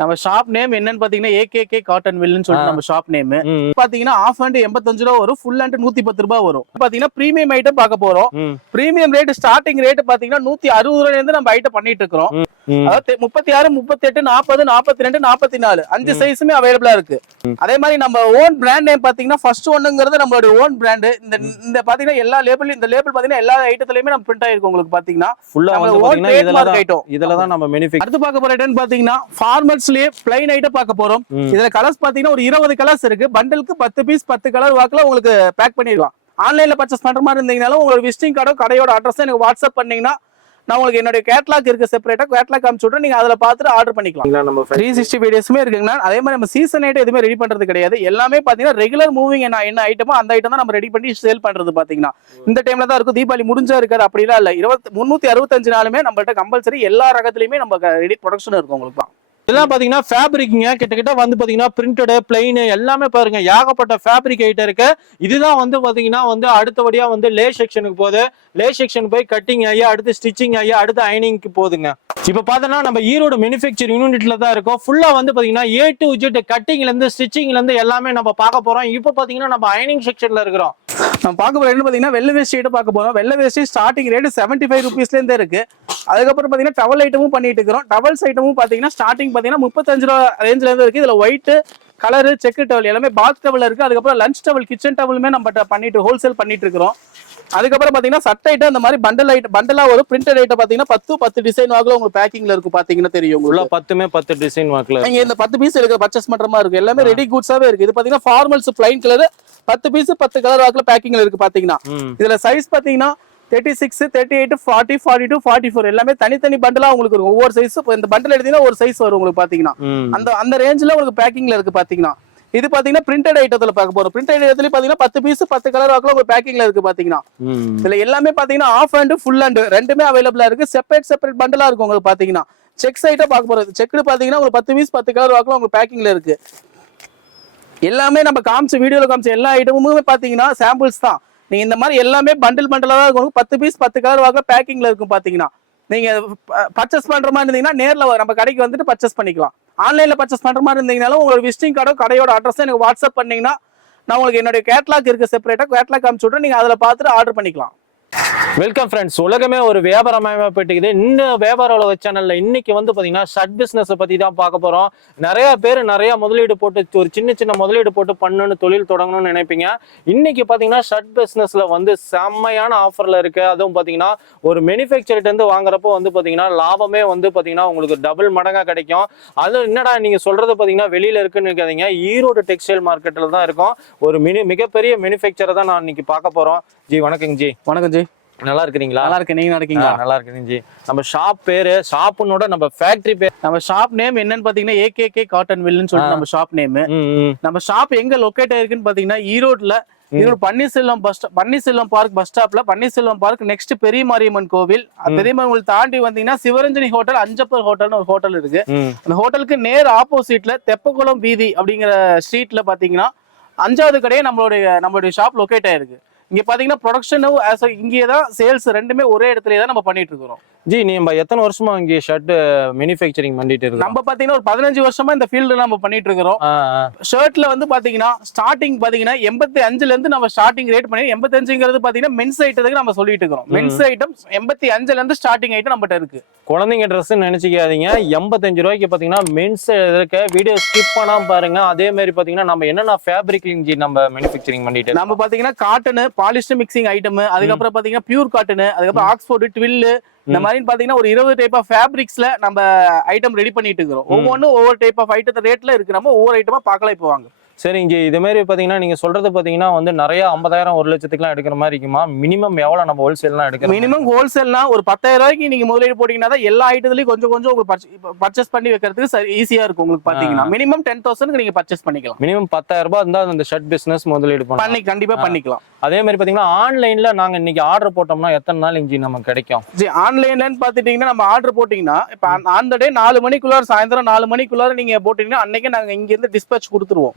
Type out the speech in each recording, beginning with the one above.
நம்ம shop name என்னன்னு பாத்தீங்கன்னா ஏகேகே காட்டன் வில்லுன்னு சொல்லிட்டு நம்ம ஷாப் நேம் பாத்தீங்கன்னா ஆஃப் ஹேண்ட் எண்பத்தஞ்சு ரூபா வரும் ஃபுல் ஹேண்ட் நூத்தி பத்து ரூபாய் வரும். பாத்தீங்கன்னா பிரீமியம் ஐட்டம் பார்க்க போறோம். பிரீமியம் ரேட் ஸ்டார்டிங் ரேட் பாத்தீங்கன்னா நூத்தி அறுபது ரூபாயில இருந்து நம்ம ஐட்டம் பண்ணிட்டு இருக்கிறோம். அதாவது முப்பத்தி ஆறு முப்பத்தி எட்டு நாற்பது நாற்பத்தி ரெண்டு நாற்பத்தி நாலு அஞ்சு சைஸுமே அவைலபிளா இருக்கு அதே மாதிரி நம்ம ஓன் பிராண்ட் நேம் பாத்தீங்கன்னா ஃபர்ஸ்ட் ஒன்னுங்கிறது நம்மளோட ஓன் பிராண்ட் இந்த இந்த பாத்தீங்கன்னா எல்லா லேபிள் இந்த லேபிள் பாத்தீங்கன்னா எல்லா ஐட்டத்துலயுமே நம்ம பிரிண்ட் ஆயிருக்கு உங்களுக்கு பாத்தீங்கன்னா. ஃபுல்லா நம்ம அடுத்து பார்க்க போற ஐட்டம் பாத்தீங்கன்னா ஃபார்மல்ஸ்லயே பிளைன் ஐட்டம் பார்க்க போறோம். இதுல கலர்ஸ் பாத்தீங்கன்னா ஒரு இருபது கலர்ஸ் இருக்கு. பண்டலுக்கு பத்து பீஸ் பத்து கலர் வாக்குல உங்களுக்கு பேக் பண்ணிடலாம். ஆன்லைன்ல பர்ச்சேஸ் பண்ற மாதிரி இருந்தீங்கனாலும் உங்களோட விசிட்டிங் கார்டோ கடையோட அட்ரஸ் எனக்கு வாட்ஸ்அப் பண்ணீங்கன்னா நான் உங்களுக்கு என்னுடைய கேட்லாக் இருக்கு செப்பரேட்டா கேட்லாக் அனுப்பிச்சு விட்றேன் நீங்க அதுல பார்த்துட்டு ஆர்டர் பண்ணிக்கலாம். நம்ம த்ரீ சிக்ஸ்டி வீடியோஸுமே இருக்குங்கண்ணா. அதே மாதிரி நம்ம சீசன் ஐட்டம் எதுவுமே ரெடி பண்றது கிடையாது. எல்லாமே பாத்தீங்கன்னா ரெகுலர் மூவிங் என்ன என்ன ஐட்டமோ அந்த ஐட்டம் தான் நம்ம ரெடி பண்ணி சேல் பண்றது பாத்தீங்கன்னா இந்த டைம்ல தான் இருக்கும். தீபாவளி முடிஞ்சா இருக்காது அப்படிலாம் இல்ல. இருபத்தி முன்னூத்தி அறுபத்தஞ்சு நாளுமே நம்மள்ட்ட கம்பல்சரி எல்லா ரகத்துலயுமே நம்ம ரெடி ப்ரொடக்ஷன் இருக்கும் உங்களுக்கு இதெல்லாம் பாத்தீங்கன்னா ஃபேப்ரிக்ங்க கிட்டத்தட்ட வந்து பாத்தீங்கன்னா பிரிண்டடு பிளைன் எல்லாமே பாருங்க. ஏகப்பட்ட ஃபேப்ரிக் ஐட்டம் இருக்கு. இதுதான் வந்து பாத்தீங்கன்னா வந்து அடுத்தபடியா வந்து லே செக்ஷனுக்கு போகுது. லே செக்ஷன் போய் கட்டிங் ஆகி அடுத்து ஸ்டிச்சிங் ஆகி அடுத்து அயனிங்க்கு போகுதுங்க. இப்ப பார்த்தோன்னா நம்ம ஈரோடு மேனுஃபேக்சர் யூனிட்ல தான் இருக்கும். ஃபுல்லா வந்து பாத்தீங்கன்னா ஏ டு ஜெட் கட்டிங்ல இருந்து ஸ்டிச்சிங்ல இருந்து எல்லாமே நம்ம பார்க்க போறோம். இப்போ பாத்தீங்கன்னா நம்ம அயனிங் செக்ஷன்ல இருக்கிறோம். நம்ம பார்க்க போற என்ன பாத்தீங்கன்னா வெள்ளை வேஸ்ட் பார்க்க போறோம். வெள்ளை vest starting rate seventy five ருபீஸ்ல இருந்தே இருக்கு. அதுக்கப்புறம் பாத்தீங்கன்னா டவல் ஐட்டமும் பண்ணிட்டு இருக்கிறோம். டவல்ஸ் ஐட்டமும் பாத்தீங்கன்னா ஸ்டார்டிங் பாத்தீங்கன்னா முப்பத்தஞ்சு ரூபா ரேஞ்சிலேருந்து இருந்து இருக்கு. இதுல ஒயிட் கலரு செக்கு டவல் எல்லாமே பாத் டவல் இருக்கு. அதுக்கப்புறம் லஞ்ச் டவல் கிச்சன் டவலுமே நம்ம பண்ணிட்டு ஹோல்சேல் பண்ணிட்டு இருக்கிறோம். அதுக்கப்புறம் பாத்தீங்கன்னா சட்டை ஐட்டம் இந்த மாதிரி பண்டல் ஐட்டம் பண்டலா ஒரு பிரிண்டட் ஐட்டம் பாத்தீங்கன்னா பத்து பத்து டிசைன் வாக்குல உங்களுக்கு பேக்கிங்ல இருக்கும் பாத்தீங்கன்னா தெரியும் உள்ள பத்துமே பத்து டிசைன் வாக்குல நீங்க இந்த பத்து பீஸ் எடுக்க பர்ச்சேஸ் பண்ற மாதிரி இருக்கு எல்லாமே ரெடி குட்ஸாவே இருக்கு. இது பாத்தீங்கன்னா ஃபார்மல்ஸ் பிளைன் கலர் பத்து பீஸ் பத்து கலர் வாக்குல பேக்கிங்ல இருக்கு பாத்தீங்கன்னா. இதுல சைஸ் பாத்தீங்கன்னா thirty six thirty eight forty forty two forty four எல்லாமே தனித்தனி பண்டலா உங்களுக்கு இருக்கும். ஒவ்வொரு சைஸ் இந்த பண்டல் எடுத்தீங்கன்னா ஒரு சைஸ் வரும் உங்களுக்கு பாத்தீங்கன்னா. அந்த அந்த ரேஞ்சில் உங்களுக்கு பேக்கிங்ல இருக்கு பாத்தீங்கன்னா. இது பாத்தீங்கன்னா பிரிண்டட் ஐட்டத்துல பார்க்க போறோம். பிரிண்டட் ஐட்டத்துல பாத்தீங்கன்னா பத்து பீஸ் பத்து கலர் வாக்குல உங்களுக்கு பேக்கிங்ல இருக்கு பாத்தீங்கன்னா. இதுல எல்லாமே பாத்தீங்கன்னா ஆஃப் ஹேண்ட் ஃபுல் ஹேண்ட் ரெண்டுமே அவைலபிளா இருக்கு. செப்பரேட் செப்பரேட் பண்டலா இருக்கும் உங்களுக்கு பாத்தீங்கன்னா. செக்ஸ் ஐட்டம் பார்க்க போறது செக்குடு பாத்தீங்கன்னா உங்களுக்கு பத்து பீஸ் பத்து கலர் வாக்குல உங்களுக்கு பேக்கிங்ல இருக்கு. எல்லாமே நம்ம காமிச்ச வீடியோல காமிச்ச எல்லா ஐட்டமுமே பாத்தீங்கன்னா சாம்பிள்ஸ் தான். நீங்க இந்த மாதிரி எல்லாமே பண்டில் பண்டலா தான் இருக்கும் பத்து பீஸ் பத்து கலர் வாக்குல பேக்கிங்ல இருக்கும் பாத்தீங்கன்னா. நீங்க பர்ச்சேஸ் பண்ற மாதிரி இருந்தீங்கன்னா நேரில் நம்ம கடைக்கு வந்துட்டு பர்ச்சேஸ் பண்ணிக்கலாம். ஆன்லைன்ல பர்ச்சேஸ் பண்ற மாதிரி இருந்தீங்கனாலும் உங்களோட விசிட்டிங் கார்டோ கடையோட அட்ரஸ் எனக்கு வாட்ஸ்அப் பண்ணீங்கன்னா நான் உங்களுக்கு என்னுடைய கேட்லாக் இருக்கு செப்பரேட்டா கேட்லாக் அனுப்பிச்சு விட்றேன் நீங்க அதில் பார்த்துட்டு ஆர்டர் பண்ணிக்கலாம். வெல்கம் ஃப்ரெண்ட்ஸ் உலகமே ஒரு வியாபாரமாக போயிட்டு இன்னும் வியாபார உலக சேனல்ல இன்னைக்கு வந்து பாத்தீங்கன்னா ஷர்ட் பிசினஸ் பத்தி தான் பார்க்க போறோம். நிறைய பேர் நிறைய முதலீடு போட்டு ஒரு சின்ன சின்ன முதலீடு போட்டு பண்ணணும்னு தொழில் தொடங்கணும்னு நினைப்பீங்க. இன்னைக்கு பாத்தீங்கன்னா ஷர்ட் பிசினஸ்ல வந்து செம்மையான ஆஃபர்ல இருக்கு. அதுவும் பாத்தீங்கன்னா ஒரு மேனுஃபேக்சர்ட் இருந்து வாங்குறப்போ வந்து பாத்தீங்கன்னா லாபமே வந்து பாத்தீங்கன்னா உங்களுக்கு டபுள் மடங்கா கிடைக்கும். அது என்னடா நீங்க சொல்றது பாத்தீங்கன்னா வெளியில இருக்குன்னு இருக்காதீங்க ஈரோடு டெக்ஸ்டைல் மார்க்கெட்ல தான் இருக்கும். ஒரு மினி மிகப்பெரிய மேனுஃபேக்சரை தான் நான் இன்னைக்கு பார்க்க போறோம். ஜி வணக்கங்க ஜி. வணக்கம் ஜி. நல்லா இருக்கிறீங்களா நல்லா இருக்கு நீங்க இருக்கீங்களா ஆ, நல்லா இருக்குங்க ஜி நம்ம ஷாப் பேரு ஷாப்புனோட நம்ம ஃபேக்டரி பேர். நம்ம ஷாப் நேம் என்னன்னு பாத்தீங்கன்னா ஏகேகே காட்டன் வில்லுன்னு சொல்லிட்டு நம்ம ஷாப் நேம் நம்ம ஷாப் எங்க லொக்கேட் ஆயிருக்குன்னு பாத்தீங்கன்னா ஈரோட்ல Erode Panneerselvam bus Panneerselvam park bus ஸ்டாப்ல பன்னீர்செல்வம் பார்க் நெக்ஸ்ட் பெரிய மாரியம்மன் கோவில் பெரிய மாரியம்மன் தாண்டி வந்தீங்கன்னா சிவரஞ்சனி ஹோட்டல் அஞ்சப்பர் ஹோட்டல்னு ஒரு ஹோட்டல் இருக்கு. அந்த ஹோட்டலுக்கு நேர் ஆப்போசிட்ல தெப்பக்குளம் வீதி அப்படிங்கிற ஸ்ட்ரீட்ல பாத்தீங்கன்னா அஞ்சாவது கடையே நம்மளுடைய நம்மளுடைய ஷாப் லொக்கேட் ஆயிருக்கு. இங்க பாத்தீங்கன்னா ப்ரொடக்ஷனும் இங்கே தான் சேல்ஸ் ரெண்டுமே ஒரே இடத்துல தான் நம்ம பண்ணிட்டு இருக்கிறோம். ஜி நம்ம எத்தனை வருஷமா இங்கே ஷர்ட் மேனுஃபேக்சரிங் பண்ணிட்டு இருக்கோம் நம்ம பாத்தீங்கன்னா ஒரு பதினஞ்சு வருஷமா இந்த ஃபீல்டு நம்ம பண்ணிட்டு இருக்கிறோம். ஷர்ட்ல வந்து பாத்தீங்கன்னா ஸ்டார்டிங் பாத்தீங்கன்னா எண்பத்தி அஞ்சுல இருந்து நம்ம ஸ்டார்டிங் ரேட் பண்ணி எண்பத்தி அஞ்சுங்கிறது பாத்தீங்கன்னா மென்ஸ் ஐட்டத்துக்கு நம்ம சொல்லிட்டு இருக்கிறோம். மென்ஸ் ஐட்டம் எண்பத்தி அஞ்சுல இருந்து ஸ்டார்டிங் ஐட்டம் நம்மகிட்ட இருக்கு. குழந்தைங்க ட்ரெஸ் நினைச்சுக்காதீங்க. எண்பத்தஞ்சு ரூபாய்க்கு பாத்தீங்கன்னா மென்ஸ் இருக்க வீடியோ ஸ்கிப் பண்ணாம பாருங்க. அதே மாதிரி பாத்தீங்கன்னா நம்ம என்னென்ன ஃபேப்ரிக் ஜி நம்ம மேனுஃபேக்சரிங் பண்ணிட்டு. நம்ம பாத்தீங்கன்னா காட்டனு பாலிஸ்டர் மிக்சிங் ஐட்டம் அதுக்கப்புறம் பாத்தீங்கன்னா பியூர் காட்டனு அதுக்கப்புறம் ஆக்ஸ்போர்டு ட்வில்லு இந்த மாதிரி பாத்தீங்கன்னா ஒரு இருபது டைப் ஆஃப் ஃபேப்ரிக்ஸ்ல நம்ம ஐட்டம் ரெடி பண்ணிட்டு இருக்கிறோம். ஒவ்வொன்றும் ஒவ்வொரு டைப் ஆஃப் ஐட்டத்தை ரேட்ல இருக்கு நம்ம ஒவ்வொரு ஐட்டமா பார்க்கலாம் இப்போ வாங்க. சரிங்க ஜி இதே மாதிரி பாத்தீங்கன்னா நீங்க சொல்றது பாத்தீங்கன்னா வந்து நிறைய ஐம்பதாயிரம் ஒரு லட்சத்துக்குலாம் எடுக்கிற மாதிரி இருக்குமா? மினிமம் எவ்வளவு நம்ம ஹோல்சேல்லாம் எடுக்கிறோம் மினிமம் ஹோல்சேல்னா ஒரு பத்தாயிரம் ரூபாய்க்கு நீங்க முதலீடு போட்டீங்கன்னா தான் எல்லா ஐட்டத்துலயும் கொஞ்சம் கொஞ்சம் உங்களுக்கு பர்ச்சேஸ் பண்ணி வைக்கிறதுக்கு ஈஸியா இருக்கும் உங்களுக்கு பாத்தீங்கன்னா. மினிமம் டென் தௌசண்ட் நீங்க பர்ச்சேஸ் பண்ணிக்கலாம். மினிமம் பத்தாயிரம் ரூபாய் இருந்தா அந்த ஷர்ட் பிசினஸ் முதலீடு பண்ணி கண்டிப்பா ஆ. பண்ணிக்கலாம். அதே மாதிரி பாத்தீங்கன்னா ஆன்லைன்ல நாங்க இன்னைக்கு ஆர்டர் போட்டோம்னா எத்தனை நாள் இஞ்சி நமக்கு கிடைக்கும்? ஜி ஆன்லைன்லன்னு பாத்துட்டீங்கன்னா நம்ம ஆர்டர் போட்டீங்கன்னா இப்ப அந்த டே நாலு மணிக்குள்ளார சாயந்தரம் நாலு மணிக்குள்ளார நீங்க போட்டீங்கன்னா அன்னைக்கு நாங்க இங்க இருந்து டிஸ்பேச் கொடுத்துருவோம்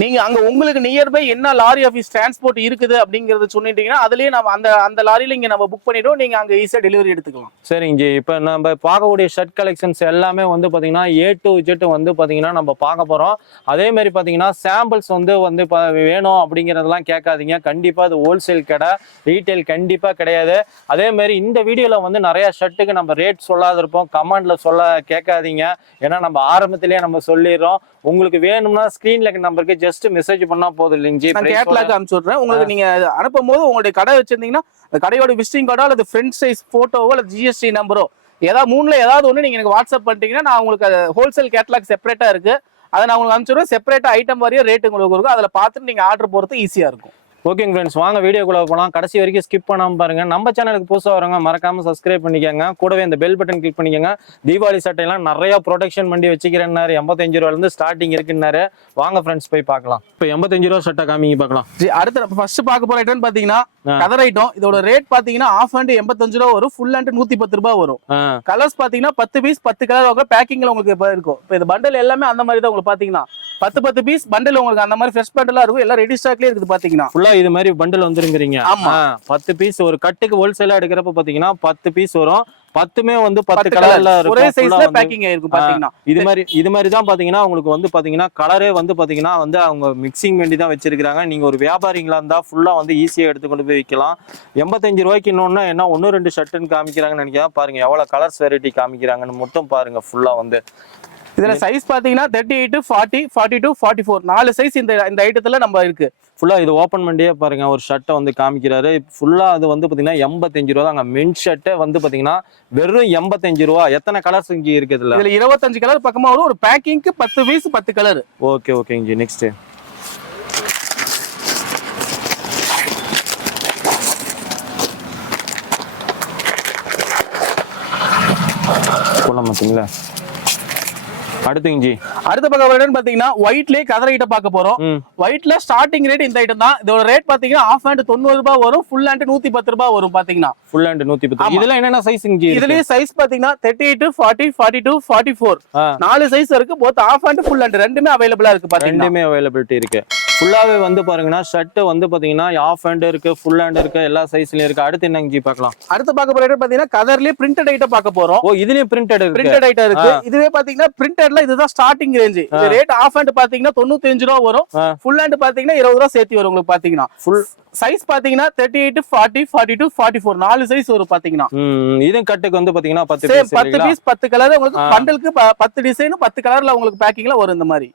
நீங்க அங்க உங்களுக்கு நியர்பை என்ன லாரி ஆஃபீஸ் டிரான்ஸ்போர்ட் இருக்குது அப்படிங்கறத சொன்னிட்டீங்கன்னா அதுலயே நம்ம அந்த அந்த லாரியில இங்க நம்ம புக் பண்ணிடுவோம். நீங்க அங்க ஈஸியா டெலிவரி எடுத்துக்கலாம். சரிங்க ஜி. இப்போ நம்ம பார்க்கக்கூடிய ஷர்ட் கலெக்ஷன்ஸ் எல்லாமே வந்து பாத்தீங்கன்னா ஏ டு ஜெட் வந்து பாத்தீங்கன்னா நம்ம பார்க்க போகிறோம் அதே மாதிரி பார்த்தீங்கன்னா சாம்பிள்ஸ் வந்து வந்து வேணும் அப்படிங்கிறதெல்லாம் கேட்காதீங்க. கண்டிப்பாக அது ஹோல்சேல் கடை ரீட்டைல் கண்டிப்பாக கிடையாது. அதே மாதிரி இந்த வீடியோவில் வந்து நிறைய ஷர்ட்டுக்கு நம்ம ரேட் சொல்லாத இருப்போம் கமெண்ட்ல சொல்ல கேட்காதீங்க. ஏன்னா நம்ம ஆரம்பத்திலேயே நம்ம சொல்லிடுறோம். உங்களுக்கு வேணும்னா ஸ்கிரீன்ல நம்பருக்கு ஜஸ்ட் மெசேஜ் பண்ணா போதும் இல்லைங்க நான் கேட்லாக் அனுப்பிச்சு விட்றேன் உங்களுக்கு நீங்க அனுப்பும் போது உங்களுடைய கடை வச்சிருந்தீங்கன்னா கடையோட விசிட்டிங் கார்டோ அல்லது ஃப்ரண்ட் சைஸ் போட்டோவோ அல்லது ஜிஎஸ்டி நம்பரோ ஏதாவது மூணுல ஏதாவது ஒன்று நீங்க எனக்கு வாட்ஸ்அப் பண்ணிட்டீங்கன்னா நான் உங்களுக்கு ஹோல்சேல் கேட்லாக் செப்பரேட்டா இருக்கு. அதை நான் உங்களுக்கு அனுப்பிச்சிடுவேன் செப்பரேட்டா ஐட்டம் வரையும் ரேட் உங்களுக்கு இருக்கும். அதில் பார்த்துட்டு நீங்க ஆர்டர் போறது ஈஸியா இருக்கும். ஓகேங்க ஃப்ரெண்ட்ஸ் வாங்க வீடியோக்குள்ள போகலாம் கடைசி வரைக்கும் ஸ்கிப் பண்ணாம பாருங்க. நம்ம சேனலுக்கு புதுசாக வரவங்க மறக்காம சப்ஸ்கிரைப் பண்ணிக்கோங்க. கூடவே இந்த பெல் பட்டன் கிளிக் பண்ணிக்கோங்க. தீபாவளி சட்டையெல்லாம் நிறைய ப்ரொடெக்ஷன் பண்ணி வச்சுக்கிறேன்னாரு. எண்பத்தஞ்சு ரூபாயிலிருந்து ஸ்டார்டிங் இருக்குன்னாரு. வாங்க ஃப்ரெண்ட்ஸ் போய் பார்க்கலாம். இப்போ எண்பத்தஞ்சு ரூபா சட்டை காமிங்க பார்க்கலாம். அடுத்து ஃபர்ஸ்ட் பார்க்க போற ஐட்டம் பாத்தீங்கன்னா ஆ. கதர் ஐட்டம் இதோட ரேட் பாத்தீங்கன்னா ஆஃப் ஹேண்ட் எண்பத்தஞ்சு ரூபா வரும். ஃபுல் ஹேண்ட் நூத்தி பத்து ரூபாய் வரும் கலர்ஸ் பாத்தீங்கன்னா பத்து பீஸ் பத்து கலர் வரும் பேக்கிங்ல உங்களுக்கு இருக்கும். இப்போ இந்த பண்டல் எல்லாமே அந்த மாதிரி தான் உங்களுக்கு பாத்தீங்கன்னா பத்து பத்து பீஸ் பண்டல் உங்களுக்கு அந்த மாதிரி ஃப்ரெஷ் பண்டலா இருக்கும். எல்லாம் ரெடி ஸ்டாக்லயே இருக்குது பாத்தீங்கன்னா. ஃபுல்லா இது மாதிரி பண்டில் வந்துருங்கிறீங்க. ஆமா. பத்து பீஸ் ஒரு கட்டுக்கு ஹோல்சேலா எடுக்கிறப்ப பாத்தீங்கன்னா பத்து பீஸ் வரும். பத்துமே வந்து பத்து கலர்ல கலர் ஒரே சைஸ்ல பேக்கிங் ஆயிருக்கும் பாத்தீங்கன்னா. இது மாதிரி இது மாதிரி தான் பாத்தீங்கன்னா உங்களுக்கு வந்து பாத்தீங்கன்னா கலரே வந்து பாத்தீங்கன்னா வந்து அவங்க மிக்சிங் வேண்டி தான் வச்சிருக்காங்க நீங்க ஒரு வியாபாரிங்களா இருந்தா ஃபுல்லா வந்து ஈஸியா எடுத்து கொண்டு போய் விற்கலாம் எண்பத்தஞ்சு ரூபாய்க்கு இன்னொன்னு என்ன ஒன்னு ரெண்டு ஷர்ட்டுன்னு காமிக்கிறாங்கன்னு நினைக்கிறேன். பாருங்க எவ்வளவு கலர்ஸ் வெரைட்டி காமிக்கிறாங்கன்னு மட்டும் பாருங்க ஃபுல்லா வந்து. இதுல சைஸ் பாத்தீங்கன்னா thirty eight forty forty two forty four நாலு சைஸ் இந்த இந்த ஐட்டத்துல நம்ம இருக்கு. ஃபுல்லா இது ஓப்பன் பண்ணியே பாருங்க. ஒரு ஷர்ட்டை வந்து காமிக்கிறாரு. ஃபுல்லா அது வந்து பாத்தீங்கன்னா எண்பத்தஞ்சு ரூபா தாங்க மென் ஷர்ட்டே வந்து பாத்தீங்கன்னா வெறும் எண்பத்தஞ்சு ரூபா. எத்தனை கலர்ஸ் இங்க இருக்குதுல இதுல? இருபத்தஞ்சு கலர் பக்கமா வரும். ஒரு பேக்கிங்க்கு பத்து பீஸ் பத்து கலர் ஓகே ஓகேங்க ஜி நெக்ஸ்ட் பார்த்தீங்களா அடுத்துங்க ஜி அடுத்த பக்கம் வரேன்னு பாத்தீங்கன்னா ஒயிட்லயே கதர் ஐட்டம் பார்க்க போறோம். ஒயிட்ல ஸ்டார்டிங் ரேட் இந்த ஐட்டம் தான். இதோட ரேட் பாத்தீங்கன்னா ஆஃப் ஹேண்ட் தொண்ணூறு ரூபாய் வரும். ஃபுல் ஹேண்ட் நூத்தி பத்து ரூபாய் வரும் பாத்தீங்கன்னா. ஃபுல் ஹேண்ட் நூத்தி பத்து. இதெல்லாம் என்னென்ன ஜி இருக்கு? இதுலயே சைஸ் பாத்தீங்கன்னா thirty eight forty forty two forty four. நாலு சைஸ் இருக்கு. Both half hand full hand ரெண்டுமே அவைலபிளா இருக்கு பாத்தீங்கன்னா. ரெண்டுமே அவைலபிலிட்டி இருக்கு. ஃபுல்லாவே வந்து பாருங்கன்னா ஷர்ட் வந்து பாத்தீங்கன்னா ஆஃப் ஹேண்ட் இருக்கு ஃபுல் ஹேண்ட் இருக்கு எல்லா சைஸ்லயும் இருக்கு. அடுத்து என்னங்க ஜி பார்க்கலாம்? அடுத்து பார்க்க போற பாத்தீங்கன்னா கதர்லயே பிரிண்டட் ஐட்டம் பார்க்க போறோம். ஓ இதுலயும் பிரிண்டட் இருக்கு. பிரிண்டட் ஐட்டம் இருக்கு. இதுவே பாத்தீங்கன்னா பிரிண்டட்ல இதுதான் ஸ்டார்டிங் ரேஞ்ச் இது ரேட் ஆஃப் ஹேண்ட் பாத்தீங்கன்னா தொண்ணூத்தி அஞ்சு ரூபா வரும். ஃபுல் ஹேண்ட் பாத்தீங்கன்னா இருபது ரூபா சேர்த்து வரும் உங்களுக்கு பாத்தீங்கன்னா. ஃபுல் சைஸ் பாத்தீங்கன்னா thirty eight forty forty two forty four நாலு சைஸ் வரும் பாத்தீங்கன்னா. இதுவும் கட்டுக்கு வந்து பாத்தீங்கன்னா பத்து பீஸ் பத்து பீஸ் பத்து கலர் உங்களுக்கு. பண்டலுக்கு பத்து டிசைன் பத்து கலர்ல உங்களுக்கு பேக்கிங்ல வரும் இந்த மாதிரி.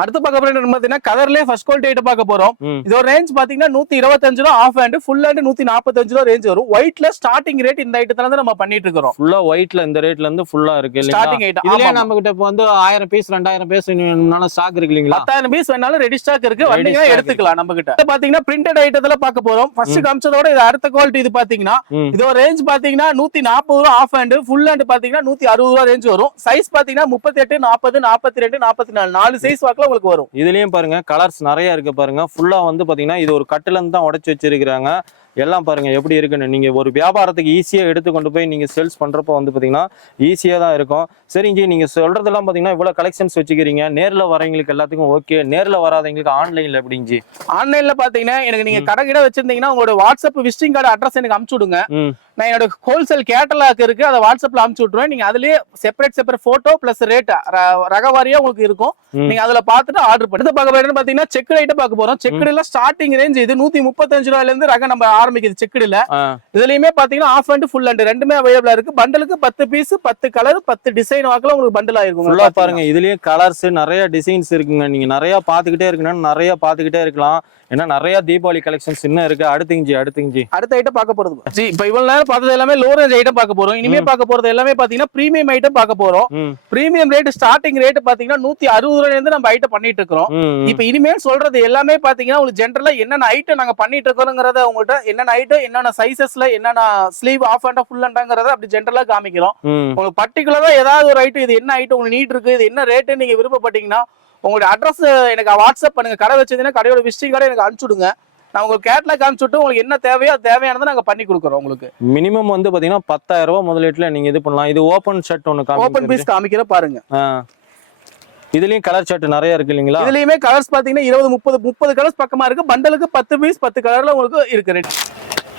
அடுத்து பார்க்க போறது பாத்தீங்கன்னா கலர்லயே ஃபர்ஸ்ட் குவாலிட்டி ஐட்டம் பார்க்க போறோம். இதோட ரேஞ்ச் பாத்தீங்கன்னா நூத்தி இருபத்தஞ்சு ரூபா ஆஃப் ஹேண்ட் ஃபுல் ஹேண்ட் நூத்தி நாற்பத்தஞ்சு ரூபா ரேஞ்ச் வரும். ஒயிட்ல ஸ்டார்டிங் ரேட் இந்த ஐட்டத்துல இருந்து நம்ம பண்ணிட்டு இருக்கிறோம். ஃபுல்லா ஒயிட்ல இந்த ரேட்ல இருந்து ஃபுல்லா இருக்கு ஸ்டார்டிங் ஐட்டம் இதுலயே நம்ம கிட்ட இப்போ வந்து ஆயிரம் பீஸ் ரெண்டாயிரம் பீஸ் வேணும்னாலும் ஸ்டாக் இருக்கு இல்லைங்களா? பத்தாயிரம் பீஸ் வேணாலும் ரெடி ஸ்டாக் இருக்கு. வந்தீங்கன்னா எடுத்துக்கலாம் நம்ம கிட்ட பாத்தீங்கன்னா பிரிண்டட் ஐட்டத்துல பார்க்க போறோம். ஃபர்ஸ்ட் காமிச்சதோட இது அடுத்த குவாலிட்டி இது பாத்தீங்கன்னா. இதோட ரேஞ்ச் பாத்தீங்கன்னா நூத்தி நாற்பது ரூபா ஆஃப் ஹேண்ட் ஃபுல் ஹேண்ட் பாத்தீங்கன்னா நூத்தி அறுபது ரூபா ரேஞ்ச் வரும். சைஸ் பாத்தீங்கன்னா முப்பத்தி எட்டு நாற்பது நாற்பத்தி ரெண்டு நாற்பத்தி நாலு. நாலு சைஸ் வாக்குல உங்களுக்கு வரும். இதுலயும் பாருங்க கலர்ஸ் நிறைய இருக்கு பாருங்க. ஃபுல்லா வந்து பாத்தீங்கன்னா இது ஒரு கட்டுல இருந்து தான் உடைச்சு வச்சிருக்கிறாங்க. எல்லாம் பாருங்க எப்படி இருக்குன்னு. நீங்க ஒரு வியாபாரத்துக்கு ஈஸியா எடுத்து கொண்டு போய் நீங்க சேல்ஸ் பண்றப்போ வந்து பாத்தீங்கன்னா ஈஸியா தான் இருக்கும். சரிங்க நீங்க சொல்றதெல்லாம் பாத்தீங்கன்னா இவ்வளவு கலெக்ஷன்ஸ் வச்சுக்கிறீங்க. நேர்ல வரவங்களுக்கு எல்லாத்துக்கும் ஓகே நேர்ல வராதவங்களுக்கு ஆன்லைன்ல எப்படிங்க ஆன்லைன்ல பாத்தீங்கன்னா எனக்கு நீங்க கடை கிட்ட வச்சிருந்தீங்கன்னா உங்களோட வாட்ஸ்அப் விசிட்டிங் கார்டு அட்ரஸ் எனக்கு அமுச்சு விடுங்க. நான் என்னோட ஹோல்சேல் கேட்டலாக் இருக்கு அதை வாட்ஸ்அப்ல அமுச்சு விட்டுருவேன். நீங்க அதுலயே separate separate photo plus rate ரகவாரியா உங்களுக்கு இருக்கும். ம். நீங்க அதுல பார்த்துட்டு ஆர்டர் பண்ணி பார்க்க போறேன்னு பாத்தீங்கன்னா செக் ஐட்டம் பார்க்க போறோம். செக்குடுல ஸ்டார்டிங் ரேஞ்ச் இது நூத்தி முப்பத்தஞ்சு ரூபாயில இருந்து ரகம் நம்ம ஆரம்பிக்குது செக்குடுல. இதுலயுமே பாத்தீங்கன்னா ஆஃப் அண்ட் ஃபுல் அண்ட் ரெண்டுமே அவைலபிளா இருக்கு. பண்டலுக்கு பத்து பீஸ் பத்து கலர் பத்து டிசைன் வாக்குல உங்களுக்கு பண்டல் ஆயிருக்கும் ஃபுல்லா பாருங்க இதுலயும் கலர்ஸ் நிறைய டிசைன்ஸ் இருக்குங்க. நீங்க நிறைய பாத்துக்கிட்டே இருக்கணும் நிறைய பாத்துக்கிட்டே இருக்கலாம். ஏன்னா நிறைய தீபாவளி கலெக்ஷன்ஸ் இன்னும் இருக்கு. அடுத்துங்க அடுத்துங்க அடுத்த ஐட்டம் பார்க்க போறது ஜி இப்ப இவ்வளவு நேரம் பார்த்தது எல்லாமே லோ ரேஞ்ச் ஐட்டம் பார்க்க போறோம். இனிமே பார்க்க போறது எல்லாமே பாத்தீங்கன்னா பிரீமியம் ஐட்டம் பார்க்க போறோம். பிரீமியம் ரேட் ஸ்டார்டிங் ரேட் பாத்தீங்கன்னா நூத்தி அறுபது ரூபாயில இருந்து நம்ம ஐட்டம் பண்ணிட்டு இருக்கிறோம். ம் இப்ப இனிமேல் சொல்றது எல்லாமே பாத்தீங்கன்னா உங்களுக்கு ஜென்ரலா என்னென்ன ஐட்டம் நாங்க பண்ணிட்டு இருக்கோங்கிறத உங்கள்ட்ட என்னென்ன ஐட்டம் என்னென்ன சைசஸ்ல என்னென்ன ஸ்லீவ் ஆஃப் அண்ட் ஃபுல் அண்டாங்கிறத அப்படி ஜென்ரலா காமிக்கிறோம். உங்களுக்கு பர்டிகுலரா ஏதாவது ஒரு ஐட்டம் இது என்ன ஐட்டம் உங்களுக்கு நீட் இருக்கு இது என்ன ரேட்டு நீங்க விருப்பப்பட்டீங்கன்னா உங்களுடைய அட்ரஸ் எனக்கு வாட்ஸ்அப் பண்ணுங்க. கடை வச்சிருந்தீங்கன்னா கடையோட விசிட்டிங் கார்டு எனக்கு அனுப்பிச்சு விடுங்க நான் உங்களுக்கு கேட்லாக் அனுப்பிச்சுட்டு உங்களுக்கு என்ன தேவையோ அது தேவையானதை நாங்க பண்ணி கொடுக்குறோம் உங்களுக்கு. மினிமம் வந்து பாத்தீங்கன்னா பத்தாயிரம் ரூபாய் முதலீட்டுல நீங்க இது பண்ணலாம். இது ஓபன் ஷர்ட் ஓபன் காமிக்கிறது. பீஸ் காமிக்கிற பாருங்க. இதுலயும் கலர் ஷர்ட் நிறைய இருக்கு இல்லைங்களா? இதுலயுமே கலர்ஸ் பாத்தீங்கன்னா இருபது முப்பது முப்பது கலர்ஸ் பக்கமா இருக்கு. பண்டலுக்கு பத்து பீஸ் பத்து கலர்ல உங்களுக்கு இருக்கு ரேட்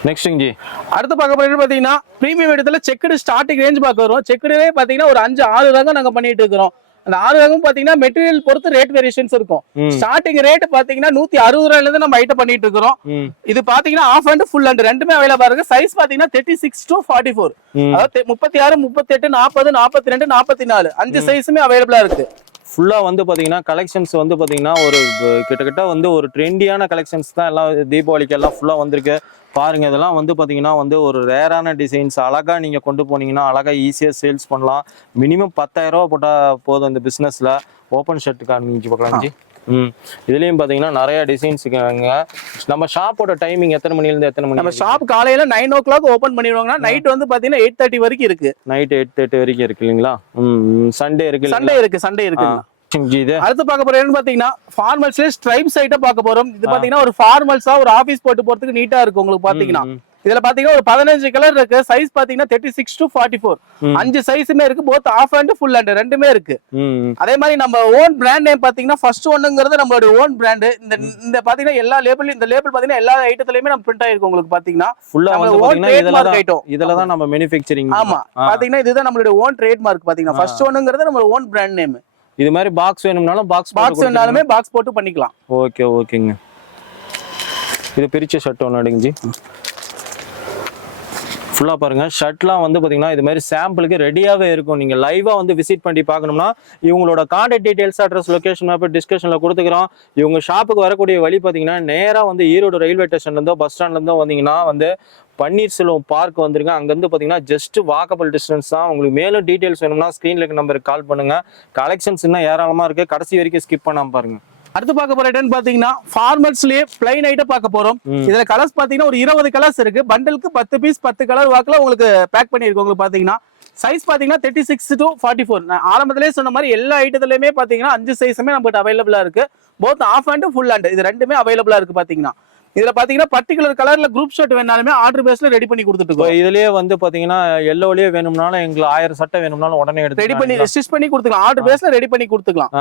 நெக்ஸ்ட் ஜி அடுத்து பார்க்க போறது பாத்தீங்கன்னா பிரீமியம் இடத்துல செக்குடு ஸ்டார்டிங் ரேஞ்ச் பார்க்க வரும் செக்குடுலே பாத்தீங்கன்னா ஒரு அஞ்சு ஆறு ரகம் நாங்க பண்ணிட்டு இருக்கிறோம். அந்த ஆறு ரகம் பாத்தீங்கன்னா மெட்டீரியல் பொறுத்து ரேட் வேரியேஷன்ஸ் இருக்கும். ஸ்டார்டிங் ரேட் பாத்தீங்கன்னா நூத்தி அறுபது ரூபாயில இருந்து நம்ம ஐட்டம் பண்ணிட்டு இருக்கிறோம். இது பாத்தீங்கன்னா ஆஃப் அண்ட் ஃபுல் அண்ட் ரெண்டுமே அவைலபிளா இருக்கு. சைஸ் பாத்தீங்கன்னா thirty six to forty four அதாவது முப்பத்தி ஆறு முப்பத்தி எட்டு நாற்பது நாற்பத்தி ரெண்டு நாற்பத்தி நாலு. அஞ்சு சைஸுமே அவைலபிளா இருக்கு. ஃபுல்லாக வந்து பார்த்தீங்கன்னா கலெக்ஷன்ஸ் வந்து பார்த்தீங்கன்னா ஒரு கிட்டத்தட்ட வந்து ஒரு ட்ரெண்டியான கலெக்ஷன்ஸ் தான் எல்லாம் தீபாவளிக்கு எல்லாம் ஃபுல்லாக வந்திருக்கு. பாருங்கள் இதெல்லாம் வந்து பார்த்தீங்கன்னா வந்து ஒரு ரேரான டிசைன்ஸ் அழகாக நீங்கள் கொண்டு போனீங்கன்னா அழகாக ஈஸியாக சேல்ஸ் பண்ணலாம். மினிமம் பத்தாயிரம் போட்டால் போதும் இந்த பிஸ்னஸில் ஓப்பன் ஷர்ட் காமிச்சு பார்க்கலாம் ஜி. ம். இதுலயும் பாத்தீங்கன்னா நிறைய டிசைன்ஸ் நம்ம ஷாப்போட டைமிங் எத்தனை மணில இருந்து எத்தனை நம்ம மணி ஷாப் காலையில நைன் ஓ கிளாக் ஓபன் பண்ணிடுவாங்கன்னா நைட் வந்து பாத்தீங்கன்னா எயிட் தேர்ட்டி வரைக்கும் இருக்கு. நைட் எட்டு எட்டு வரைக்கும் இருக்கு இல்லைங்களா? ம் சண்டே இருக்கு சண்டே இருக்கு சண்டே இருக்கு. இது. அடுத்து பார்க்க போறது என்னன்னு பாத்தீங்கன்னா ஃபார்மல்ஸ்ல ஸ்ட்ரைப் சைட்டா பார்க்க போறோம். இது பாத்தீங்கன்னா ஒரு ஃபார்மல்ஸா ஒரு ஆபீஸ் போட்டு போறதுக்கு நீட்டா இருக்கு உங்களுக்கு பாத்தீங்கன்னா. இதுல பாத்தீங்கன்னா ஒரு பதினஞ்சு கலர் இருக்கு. சைஸ் பாத்தீங்கன்னா thirty six to forty four. அஞ்சு சைஸுமே இருக்கு. Both half hand full hand ரெண்டுமே இருக்கு. அதே மாதிரி நம்ம ஓன் பிராண்ட் நேம் பாத்தீங்கன்னா ஃபர்ஸ்ட் ஒன்னுங்கிறது நம்மளோட ஓன் பிராண்ட் இந்த இந்த பாத்தீங்கன்னா எல்லா லேபிள் இந்த லேபிள் பாத்தீங்கன்னா எல்லா ஐட்டத்துலயுமே நம்ம பிரிண்ட் ஆயிருக்கு உங்களுக்கு பாத்தீங்கன்னா. ஃபுல்லா ஓன் ட்ரேட்மார்க் ஐட்டம் இதுல தான் நம்ம மேனுஃபேக்சரிங் ஆமா. பாத்தீங்கன்னா இதுதான் நம்மளுடைய ஓன் ட்ரேட்மார்க் பாத்தீங்கன்னா. ஃபர்ஸ்ட் ஒன்னுங்கிறது நம்ம ஓன் பிராண்ட் நேம் இது மாதிரி பாக்ஸ் வேணும்னாலும் பாக்ஸ் பாக்ஸ் வேணாலுமே பாக்ஸ் போட்டு பண்ணிக்கலாம். ஓகே ஓகேங்க இது பிரிச்ச ஷர்ட் ஒன்று எடுங்க ஜி. ஃபுல்லாக பாருங்கள் ஷர்ட்லாம் வந்து பார்த்தீங்கன்னா இது மாதிரி சாம்பிளுக்கு ரெடியாகவே இருக்கும். நீங்கள் லைவாக வந்து விசிட் பண்ணி பார்க்கணும்னா இவங்களோட contact details address location map டிஸ்கஷனில் கொடுத்துக்கிறோம். இவங்க ஷாப்புக்கு வரக்கூடிய வழி பார்த்தீங்கன்னா நேராக வந்து ஈரோடு ரயில்வே ஸ்டேஷன்லேருந்தோ பஸ் ஸ்டாண்ட்லேருந்தோ வந்தீங்கன்னா வந்து பன்னீர்செல்வம் பார்க் வந்துருங்க அங்கேருந்து பார்த்தீங்கன்னா ஜஸ்ட் வாக்கபிள் டிஸ்டன்ஸ் தான். உங்களுக்கு மேலும் டீட்டெயில்ஸ் வேணும்னா ஸ்க்ரீனில் இருக்க நம்பருக்கு கால் பண்ணுங்கள் கலெக்ஷன்ஸ் இன்னும் ஏராளமாக இருக்குது கடைசி வரைக்கும் ஸ்கிப் பண்ணாமல் பாருங்கள் அடுத்து பார்க்க போற ஐட்டம் பாத்தீங்கன்னா ஃபார்மல்ஸ்லயே பிளைன் ஐட்டம் பார்க்க போறோம். இதுல கலர்ஸ் பாத்தீங்கன்னா ஒரு இருபது கலர்ஸ் இருக்கு. பண்டலுக்கு பத்து பீஸ் பத்து கலர் வாக்குல உங்களுக்கு பேக் பண்ணிருக்கு உங்களுக்கு பாத்தீங்கன்னா சைஸ் பாத்தீங்கன்னா thirty six to forty four ஆரம்பத்திலே சொன்ன மாதிரி எல்லா ஐட்டத்துலயுமே பாத்தீங்கன்னா அஞ்சு சைஸுமே நம்மகிட்ட அவைலபிளா இருக்கு. Both half hand full hand இது ரெண்டுமே அவைலபிளா இருக்கு பாத்தீங்கன்னா. இதுல பாத்தீங்கன்னா பர்டிகுலர் கலர்ல குரூப் ஷர்ட் வேணாலுமே ஆர்டர் பேஸ்ல ரெடி பண்ணி கொடுத்துட்டு இதுலயே வந்து பாத்தீங்கன்னா எல்லோலயே வேணும்னாலும் எங்களுக்கு ஆயிரம் சட்டை வேணும்னாலும் உடனே எடுத்து ரெடி பண்ணி ஸ்டிச் பண்ணி கொடுத்துக்கலாம். ஆர்டர் பேஸ்ல ரெடி பண்ணி கொடுத்துக்கலாம்.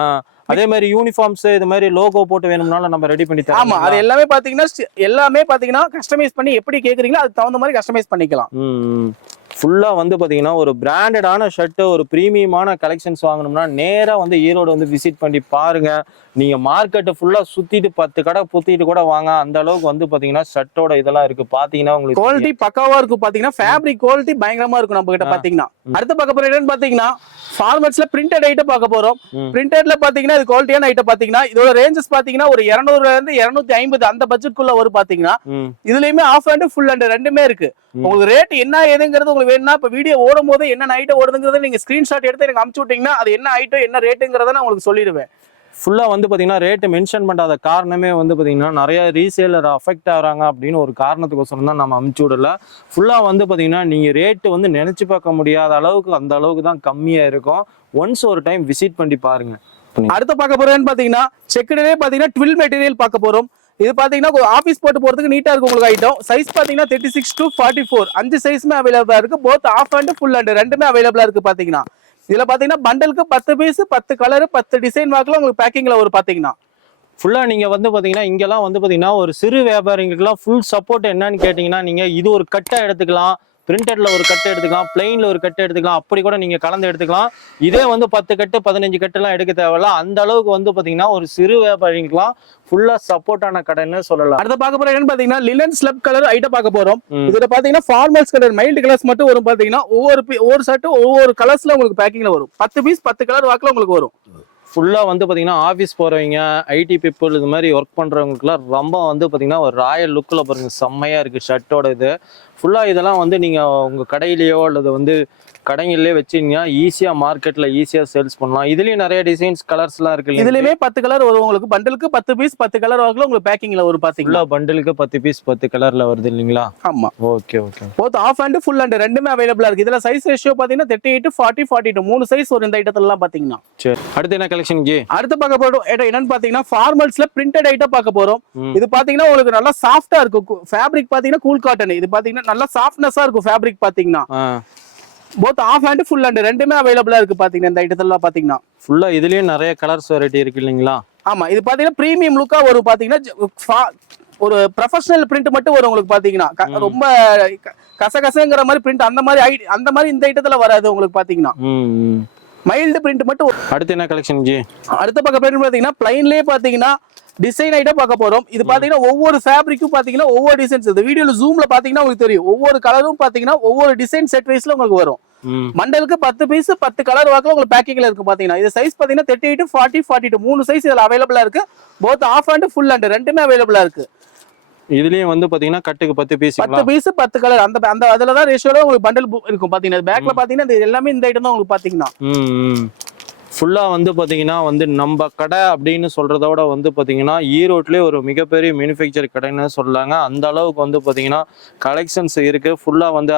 அதே மாதிரி யூனிஃபார்ம்ஸ் இது மாதிரி லோகோ போட்டு வேணும்னாலும் நம்ம ரெடி பண்ணி ஆமா அது எல்லாமே பாத்தீங்கன்னா எல்லாமே பாத்தீங்கன்னா கஸ்டமைஸ் பண்ணி எப்படி கேக்குறீங்களோ அதுக்கு தகுந்த மாதிரி கஸ்டமைஸ் பண்ணிக்கலாம். ஃபுல்லா வந்து பாத்தீங்கன்னா ஒரு பிராண்டடான ஷர்ட் ஒரு பிரீமியமான கலெக்ஷன்ஸ் வாங்கணும்னா நேரா வந்து ஈரோடு வந்து விசிட் பண்ணி பாருங்க. நீங்க மார்க்கெட்டை ஃபுல்லா சுத்திட்டு பத்து கடை புத்திட்டு கூட வாங்க. அந்த அளவுக்கு வந்து பாத்தீங்கன்னா ஷர்ட்டோட இதெல்லாம் இருக்கு. பாத்தீங்கன்னா உங்களுக்கு குவாலிட்டி பக்காவா இருக்கும். பாத்தீங்கன்னா ஃபேப்ரிக் குவாலிட்டி பயங்கரமா இருக்கும் நம்ம கிட்ட ஆ. பாத்தீங்கன்னா. அடுத்து பார்க்க போற ஐட்டம் பாத்தீங்கன்னா ஃபார்மட்ஸ்ல பிரிண்டட் ஐட்டம் பார்க்க போறோம். ம். பிரிண்டட்ல பாத்தீங்கன்னா இது குவாலிட்டியான ஐட்டம் பாத்தீங்கன்னா இதோட ரேஞ்சஸ் பாத்தீங்கன்னா ஒரு 200 இருந்து 250 ஐம்பது அந்த பட்ஜெட்குள்ள வரும் பாத்தீங்கன்னா இதுலயுமே ஆஃப் ஹேண்ட் ஃபுல் ஹேண்ட் ரெண்டுமே இருக்கு. உங்களுக்கு ரேட் என்ன ஏதுங்கிறது உங்களுக்கு வேணும்னா இப்ப வீடியோ ஓடும் போது என்ன ஐட்டம் ஓடுதுங்கிறத நீங்க ஸ்கிரீன்ஷாட் எடுத்து எனக்கு அமுச்சு விட்டீங்கன்னா அது என்ன ஐட்டம் என்ன ரேட்டுங்கிறத நான் உங்களுக்கு சொல்லிடுவேன். ஃபுல்லா வந்து பாத்தீங்கன்னா ரேட்டு மென்ஷன் பண்ணாத காரணமே வந்து பாத்தீங்கன்னா நிறைய ரீசேலர் அஃபெக்ட் ஆகுறாங்க அப்படின்னு ஒரு காரணத்துக்கோசரம் தான் நம்ம அமுச்சு விடல. ஃபுல்லா வந்து பாத்தீங்கன்னா நீங்க ரேட்டு வந்து நினைச்சு பார்க்க முடியாத அளவுக்கு அந்த அளவுக்கு தான் கம்மியா இருக்கும். ஒன்ஸ் ஒரு டைம் விசிட் பண்ணி பாருங்க. அடுத்து பார்க்க போறேன்னு பாத்தீங்கன்னா செக்குடே பாத்தீங்கன்னா ட்வில் மெட்டீரியல் பார்க்க போறோம். இது பார்த்தீங்கன்னா ஆஃபீஸ் போட்டு போறதுக்கு நீட்டா இருக்கும் உங்களுக்கு ஐட்டம் சைஸ் பார்த்தீங்கன்னா thirty six to forty four அஞ்சு சைஸுமே அவைலபிளா இருக்கு. Both half hand full hand ரெண்டுமே அவைலபிளா இருக்கு பாத்தீங்கன்னா. இதுல பாத்தீங்கன்னா பண்டலுக்கு பத்து பீஸ் பத்து கலர் பத்து டிசைன் வாக்குல உங்களுக்கு பேக்கிங்ல ஒரு பாத்தீங்கன்னா. ஃபுல்லாக நீங்கள் வந்து பார்த்தீங்கன்னா இங்கெல்லாம் வந்து பார்த்தீங்கன்னா ஒரு சிறு வியாபாரிகளுக்குலாம் ஃபுல் சப்போர்ட் என்னன்னு கேட்டிங்கன்னா நீங்கள் இது ஒரு கட்டை எடுத்துக்கலாம். பிரிண்டட்ல ஒரு கட்டு எடுத்துக்கலாம் பிளெயின்ல ஒரு கட்டு எடுத்துக்கலாம் அப்படி கூட நீங்க கலந்து எடுத்துக்கலாம். இதே வந்து பத்து கட்டு பதினஞ்சு கட்டுலாம் எடுக்க தேவையில்ல. அந்த அளவுக்கு வந்து பாத்தீங்கன்னா ஒரு சிறு வியாபாரிகளுக்குலாம் ஃபுல்லா சப்போர்ட்டான கடைன்னு சொல்லலாம். அடுத்து பார்க்க போற என்னன்னு பாத்தீங்கன்னா லிலன் ஸ்லப் கலர் ஐட்டம் பார்க்க போறோம். இதுல பாத்தீங்கன்னா ஃபார்மல்ஸ் கலர் மைல்டு கலர்ஸ் மட்டும் வரும் பாத்தீங்கன்னா ஒவ்வொரு ஒவ்வொரு ஷர்ட்டும் ஒவ்வொரு கலர்ஸ்ல உங்களுக்கு பேக்கிங்ல வரும். பத்து பீஸ் பத்து கலர் வாக்குல உங்களுக்கு வரும். ஃபுல்லாக வந்து பார்த்தீங்கன்னா ஆஃபீஸ் போகிறவங்க ஐடி பீப்புள் இது மாதிரி ஒர்க் பண்ணுறவங்களுக்குலாம் ரொம்ப வந்து பார்த்தீங்கன்னா ஒரு ராயல் லுக்கில் பாருங்கள் செம்மையாக இருக்குது ஷர்ட்டோட இது. ஃபுல்லாக இதெல்லாம் வந்து நீங்கள் உங்கள் கடையிலேயோ அல்லது வந்து கடைகளிலே வச்சீங்கன்னா ஈஸியா மார்க்கெட்ல ஈஸியா சேல்ஸ் பண்ணலாம். இதுலயும் நிறைய டிசைன்ஸ் கலர்ஸ்லாம் இருக்கு இல்லைங்களா? இதுலயுமே பத்து கலர் வரும். உங்களுக்கு பண்டலுக்கு பத்து பீஸ் பத்து கலர் வாக்குல உங்களுக்கு பேக்கிங்ல பாத்தீங்கன்னா ஃபுல்லா பண்டிலுக்கு பத்து பீஸ் பத்து கலர்ல வருது இல்லைங்களா? ஆமா. Okay okay both half hand full hand ரெண்டுமே அவைலபிளா இருக்கு. இதுல சைஸ் ரேஷியோ பாத்தீங்கன்னா thirty eight forty forty two மூணு சைஸ் வரும் இந்த ஐட்டத்துல எல்லாம் பாத்தீங்கன்னா. சரி. அடுத்து என்ன கலெக்ஷன் ஜி அடுத்து பார்க்க போறோம். என்னன்னு பாத்தீங்கன்னா ஃபார்மல்ஸ்ல பிரிண்டட் ஐட்டம் பார்க்க போறோம். இது பாத்தீங்கன்னா உங்களுக்கு நல்லா சாஃப்டா இருக்கும். ஃபேப்ரிக் பாத்தீங்கன்னா கூல் காட்டன் இது பாத்தீங்கன்னா நல்லா சாஃப்ட்னஸா இருக்கும் ஃபேப்ரிக் பாத்தீங்கன்னா. Both half hand full hand ரெண்டுமே அவைலபிளா இருக்கு பாத்தீங்கன்னா இந்த ஐட்டத்துல பாத்தீங்கன்னா ஃபுல்லா இதுலயும் நிறைய கலர்ஸ் வெரைட்டி இருக்கு இல்லைங்களா ஆமா இது பாத்தீங்கன்னா பிரீமியம் லுக்கா வரும் பாத்தீங்கன்னா ஒரு ப்ரொஃபஷனல் பிரிண்ட் மட்டும் வரும் உங்களுக்கு பாத்தீங்கன்னா. ரொம்ப கசகசங்கிற மாதிரி பிரிண்ட் அந்த மாதிரி ஐ- அந்த மாதிரி இந்த ஐட்டத்துல வராது உங்களுக்கு பாத்தீங்கன்னா. மைல்டு பிரிண்ட் மட்டும். அடுத்து என்ன கலெக்ஷன் ஜி அடுத்த பக்கம் பிரிண்ட் பாத்தீங்கன்னா பிளைன்லயே பாத்தீங்கன்னா டிசைன் ஐட்டம் பார்க்க போறோம். இது பாத்தீங்கன்னா ஒவ்வொரு ஃபேப்ரிக்கும் பாத்தீங்கன்னா ஒவ்வொரு டிசைன்ஸ் இந்த வீடியோல ஜூம்ல பாத்தீங்கன்னா உங்களுக்கு தெரியும். ஒவ்வொரு கலரும் பாத்தீங்கன்னா ஒவ்வொரு டிசைன் செட் வைஸ்ல உங்களுக்கு வரும். மண்டலுக்கு பத்து பீஸ் பத்து கலர் வாக்கில் உங்களுக்கு பேக்கிங்ல இருக்கு பாத்தீங்கன்னா. இது சைஸ் பாத்தீங்கன்னா thirty eight forty forty two மூணு சைஸ் இதுல அவைலபிளா இருக்கு. Both half hand full hand ரெண்டுமே அவைலபிளா இருக்கு. இதுலயும் வந்து பாத்தீங்கன்னா கட்டுக்கு பத்து பத்து பீஸுங்களா பீஸ் பத்து கலர் அந்த அந்த அதுல தான் ரேஷியோல உங்களுக்கு பண்டல் இருக்கும். பாத்தீங்கன்னா பேக்ல பாத்தீங்கன்னா இது எல்லாமே இந்த ஐட்டம் தான் உங்களுக்கு பாத்தீங்கன்னா. ம் ஃபுல்லா வந்து பாத்தீங்கன்னா வந்து நம்ம கடை அப்படின்னு சொல்றத விட வந்து பாத்தீங்கன்னா ஈரோட்லயே ஒரு மிகப்பெரிய மேனுஃபேக்சர் கடைன்னு சொல்லலாங்க அந்த அளவுக்கு வந்து பாத்தீங்கன்னா கலெக்ஷன்ஸ் இருக்கு. ஃபுல்லா வந்து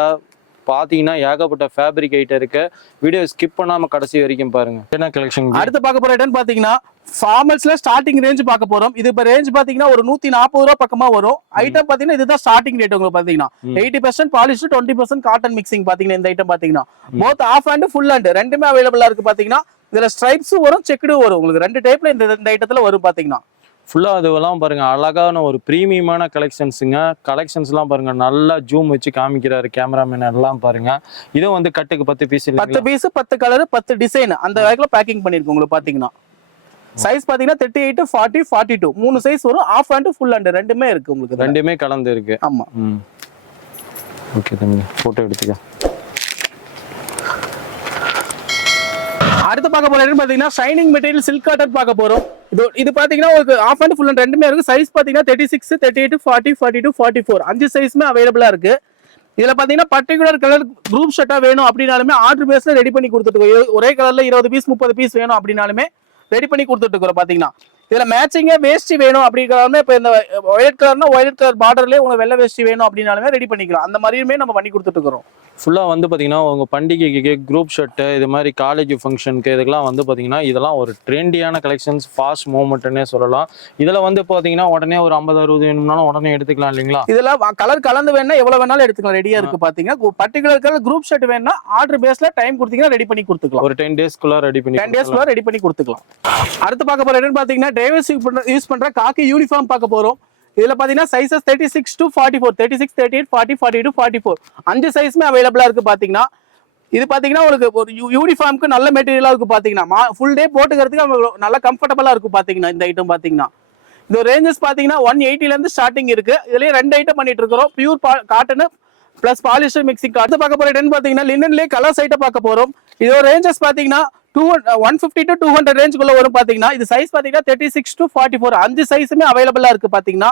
பாத்தீங்கன்னா ஏகப்பட்ட ஃபேப்ரிக் ஐட்டம் இருக்கு. வீடியோ ஸ்கிப் பண்ணாம கடைசி வரைக்கும் பாருங்க. என்ன கலெக்ஷன் அடுத்து பார்க்க போற ஐட்டம் பாத்தீங்கன்னா ஃபார்மல்ஸ்ல ஸ்டார்டிங் ரேஞ்ச் பார்க்க போறோம். இது இப்ப ரேஞ்ச் பாத்தீங்கன்னா ஒரு நூத்தி நாற்பது ரூபா பக்கமா வரும். ஐட்டம் பாத்தீங்கன்னா இதுதான் ஸ்டார்டிங் ரேட் உங்களுக்கு பாத்தீங்கன்னா. Eighty percent polish twenty percent cotton mixing பாத்தீங்கன்னா இந்த ஐட்டம் பாத்தீங்கன்னா. Both half hand full hand ரெண்டுமே அவைலபிளா இருக்கு பாத்தீங்கன்னா இதுல ஸ்ட்ரைப்ஸும் வரும் செக்குடும் வரும். உங்களுக்கு ரெண்டு டைப்ல இந்த இந்த ஐட்டத்துல வரும் பாத்தீங்கன்னா. ஃபுல்லா அதுவெல்லாம் பாருங்க அழகான ஒரு ப்ரீமியமான கலெக்ஷன்ஸுங்க கலெக்ஷன்ஸ்லாம் பாருங்க நல்லா ஜூம் வச்சு காமிக்கிறாரு கேமராமேன் எல்லாம் பாருங்க. இதுவும் வந்து கட்டுக்கு பத்து பீஸ் பத்து பீஸ் பத்து கலர் பத்து டிசைன் அந்த வகையில பேக்கிங் பண்ணிருக்கு உங்களுக்கு பாத்தீங்கன்னா. சைஸ் பாத்தீங்கன்னா thirty eight forty forty two மூணு சைஸ் வரும் ஆஃப் ஹேண்ட் ஃபுல் ஹேண்ட் ரெண்டுமே இருக்கு உங்களுக்கு. ரெண்டுமே கலந்து இருக்கு. ஆமா. ஓகே தம்பி. ஃபோட்டோ எடுத்துக்க. அடுத்து பார்க்க போறது பாத்தீங்கன்னா ஷைனிங் மெட்டீரியல் சில்க் காட்டன் பார்க்க போறோம். இது இது பாத்தீங்கன்னா உங்களுக்கு ஆஃப் அண்ட் ஃபுல் அண்ட் ரெண்டுமே இருக்கு. சைஸ் பாத்தீங்கன்னா thirty six thirty eight forty forty two forty four அஞ்சு சைஸுமே அவைலபிளா இருக்கு. இதுல பாத்தீங்கன்னா பர்டிகுலர் கலர் குரூப் ஷர்ட்டா வேணும் அப்படின்னாலுமே ஆர்டர் பேஸ்ல ரெடி பண்ணி கொடுத்துட்டு இருக்கோம். ஒரே கலர்ல இருபது பீஸ் முப்பது பீஸ் வேணும் அப்படின்னாலுமே ரெடி பண்ணி கொடுத்துட்டு இருக்கோம் பாத்தீங்கன்னா. இதுல மேட்சிங்கே வேஷ்டி வேணும் அப்படிங்கிறதுமே இப்போ இந்த ஒயிட் கலர்னா ஒயிட் கலர் பார்டர்லேயே உங்களுக்கு வெள்ளை வேஷ்டி வேணும் அப்படின்னாலுமே ரெடி பண்ணிக்கலாம். அந்த மாதிரியுமே நம்ம பண்ணி கொடுத்துட்டு இருக்கிறோம் ஃபுல்லாக வந்து பார்த்தீங்கன்னா உங்கள் பண்டிகைக்கு குரூப் ஷர்ட்டு இது மாதிரி காலேஜ் ஃபங்க்ஷனுக்கு இதுக்கெல்லாம் வந்து பார்த்தீங்கன்னா இதெல்லாம் ஒரு ட்ரெண்டியான கலெக்ஷன்ஸ் ஃபாஸ்ட் மூவ்மெண்ட்னே சொல்லலாம். இதில் வந்து பார்த்தீங்கன்னா உடனே ஒரு ஐம்பது அறுபது வேணும்னாலும் உடனே எடுத்துக்கலாம் இல்லைங்களா? இதெல்லாம் கலர் கலந்து வேணா எவ்வளவு வேணாலும் எடுத்துக்கலாம் ரெடியா இருக்கு பாத்தீங்கன்னா. பர்டிகுலர் கலர் குரூப் ஷர்ட் வேணா ஆர்டர் பேஸ்ல டைம் கொடுத்தீங்கன்னா ரெடி பண்ணி கொடுத்துக்கலாம். ஒரு டென் டேஸ்க்குள்ள ரெடி பண்ணி டென் டேஸ்க்குள்ள ரெடி பண்ணி கொடுத்துக்கலாம். அடுத்து பார்க்க போற என்னன்னு பாத்தீங்கன்னா டிரைவர்ஸ் யூஸ் பண்ற காக்கி யூனிஃபார்ம் பார்க்க போறோம். இதுல பாத்தீங்கன்னா sizes thirty six to forty four thirty six thirty eight forty forty two forty four அஞ்சு சைஸுமே அவைலபிளா இருக்கு பாத்தீங்கன்னா. இது பார்த்தீங்கன்னா உங்களுக்கு ஒரு யூனிஃபார்முக்கு நல்ல மெட்டீரியலா பார்த்தீங்கன்னா மா ஃபுல் டே போட்டுக்கிறதுக்கு அவங்க நல்ல கம்ஃபர்டபுளாக இருக்கும் பார்த்தீங்கன்னா இந்த ஐட்டம் பார்த்தீங்கன்னா இந்த ரேஞ்சஸ் பார்த்தீங்கன்னா ஒன் எயிட்டிலேருந்து ஸ்டார்டிங் இருக்குது இதுலேயே ரெண்டு ஐட்டம் பண்ணிட்டு இருக்கிறோம். Pure cotton plus polyester mixing அடுத்து பார்க்க போகிற ஐட்டம் பார்த்தீங்கன்னா லினன்லயே கலர்ஸ் ஐட்டம் பார்க்க போகிறோம் இதோட ரேஞ்சஸ் பார்த்தீங்கன்னா two one fifty to two hundred ரேஞ்சுக்குள்ளே வரும் பார்த்தீங்கன்னா இது சைஸ் பார்த்தீங்கன்னா thirty six to forty four அஞ்சு சைஸுமே அவைலபிளாக இருக்குது பார்த்தீங்கன்னா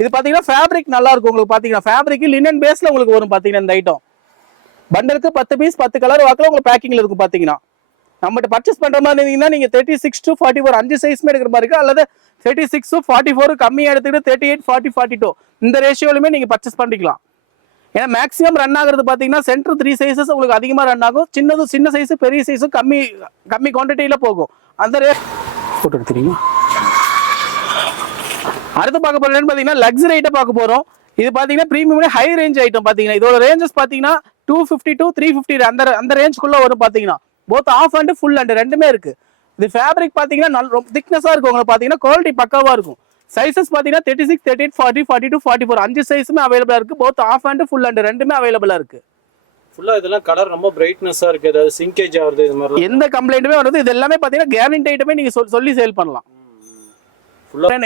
இது பார்த்தீங்கன்னா ஃபேப்ரிக் நல்லா இருக்கும் உங்களுக்கு பார்த்தீங்கன்னா ஃபேப்ரிக் லினன் பேஸில் உங்களுக்கு வரும் பார்த்தீங்கன்னா இந்த ஐட்டம் பண்டலுக்கு பத்து பீஸ் பத்து கலர் வாக்கில் உங்களுக்கு பேக்கிங்கில் இருக்கும் பார்த்தீங்கன்னா நம்மகிட்ட பர்ச்சேஸ் பண்ணுற மாதிரி இருந்தீங்கன்னா நீங்கள் thirty six to forty four அஞ்சு சைஸ்மே எடுக்கிற மாதிரி இருக்கு அல்லது thirty six to forty four கம்மியாக எடுத்துக்கிட்டு thirty eight forty forty two இந்த ரேஷியோலையுமே நீங்கள் பர்ச்சேஸ் பண்ணிக்கலாம். ஏன்னா மேக்ஸிமம் ரன் ஆகிறது பார்த்தீங்கன்னா சென்டர் த்ரீ சைஸஸ் உங்களுக்கு அதிகமாக ரன் ஆகும். சின்னதும் சின்ன சைஸும் பெரிய சைஸும் கம்மி கம்மி குவான்டிட்டியில் போகும். அந்த ரேட் போட்டு எடுத்துறீங்க அடுத்து பார்க்க என்னன்னு பாத்தீங்கன்னா லக்ஸரி ஐட்டம் பார்க்க போறோம். இது பாத்தீங்கன்னா பிரீமியம் ஹை ரேஞ்ச் ஐட்டம் பாத்தீங்கன்னா இதோட ரேஞ்சஸ் பாத்தீங்கன்னா two fifty to three fifty அந்த அந்த ரேஞ்சுக்குள்ள வரும் பாத்தீங்கன்னா. Both half hand full hand ரெண்டுமே இருக்கு. இது ஃபேப்ரிக் பாத்தீங்கன்னா நல்ல ரொம்ப திக்னஸா இருக்கும் உங்களுக்கு பாத்தீங்கன்னா குவாலிட்டி பக்காவா இருக்கும். சைஸஸ் பாத்தீங்கன்னா thirty six thirty eight forty forty two forty four அஞ்சு சைஸுமே அவைலபிளா இருக்கு. Both half hand full hand ரெண்டுமே அவைலபிளா இருக்கு. ஃபுல்லாக இதெல்லாம் கலர் ரொம்ப பிரைட்னஸாக இருக்குது ஏதாவது சிங்கேஜ் ஆகுது இது மாதிரி எந்த கம்ப்ளைண்ட்டுமே வருது இது எல்லாமே பாத்தீங்கன்னா கேரண்டி ஐட்டமே நீங்க சொல்- சொல்லி சேல் பண்ணலாம்.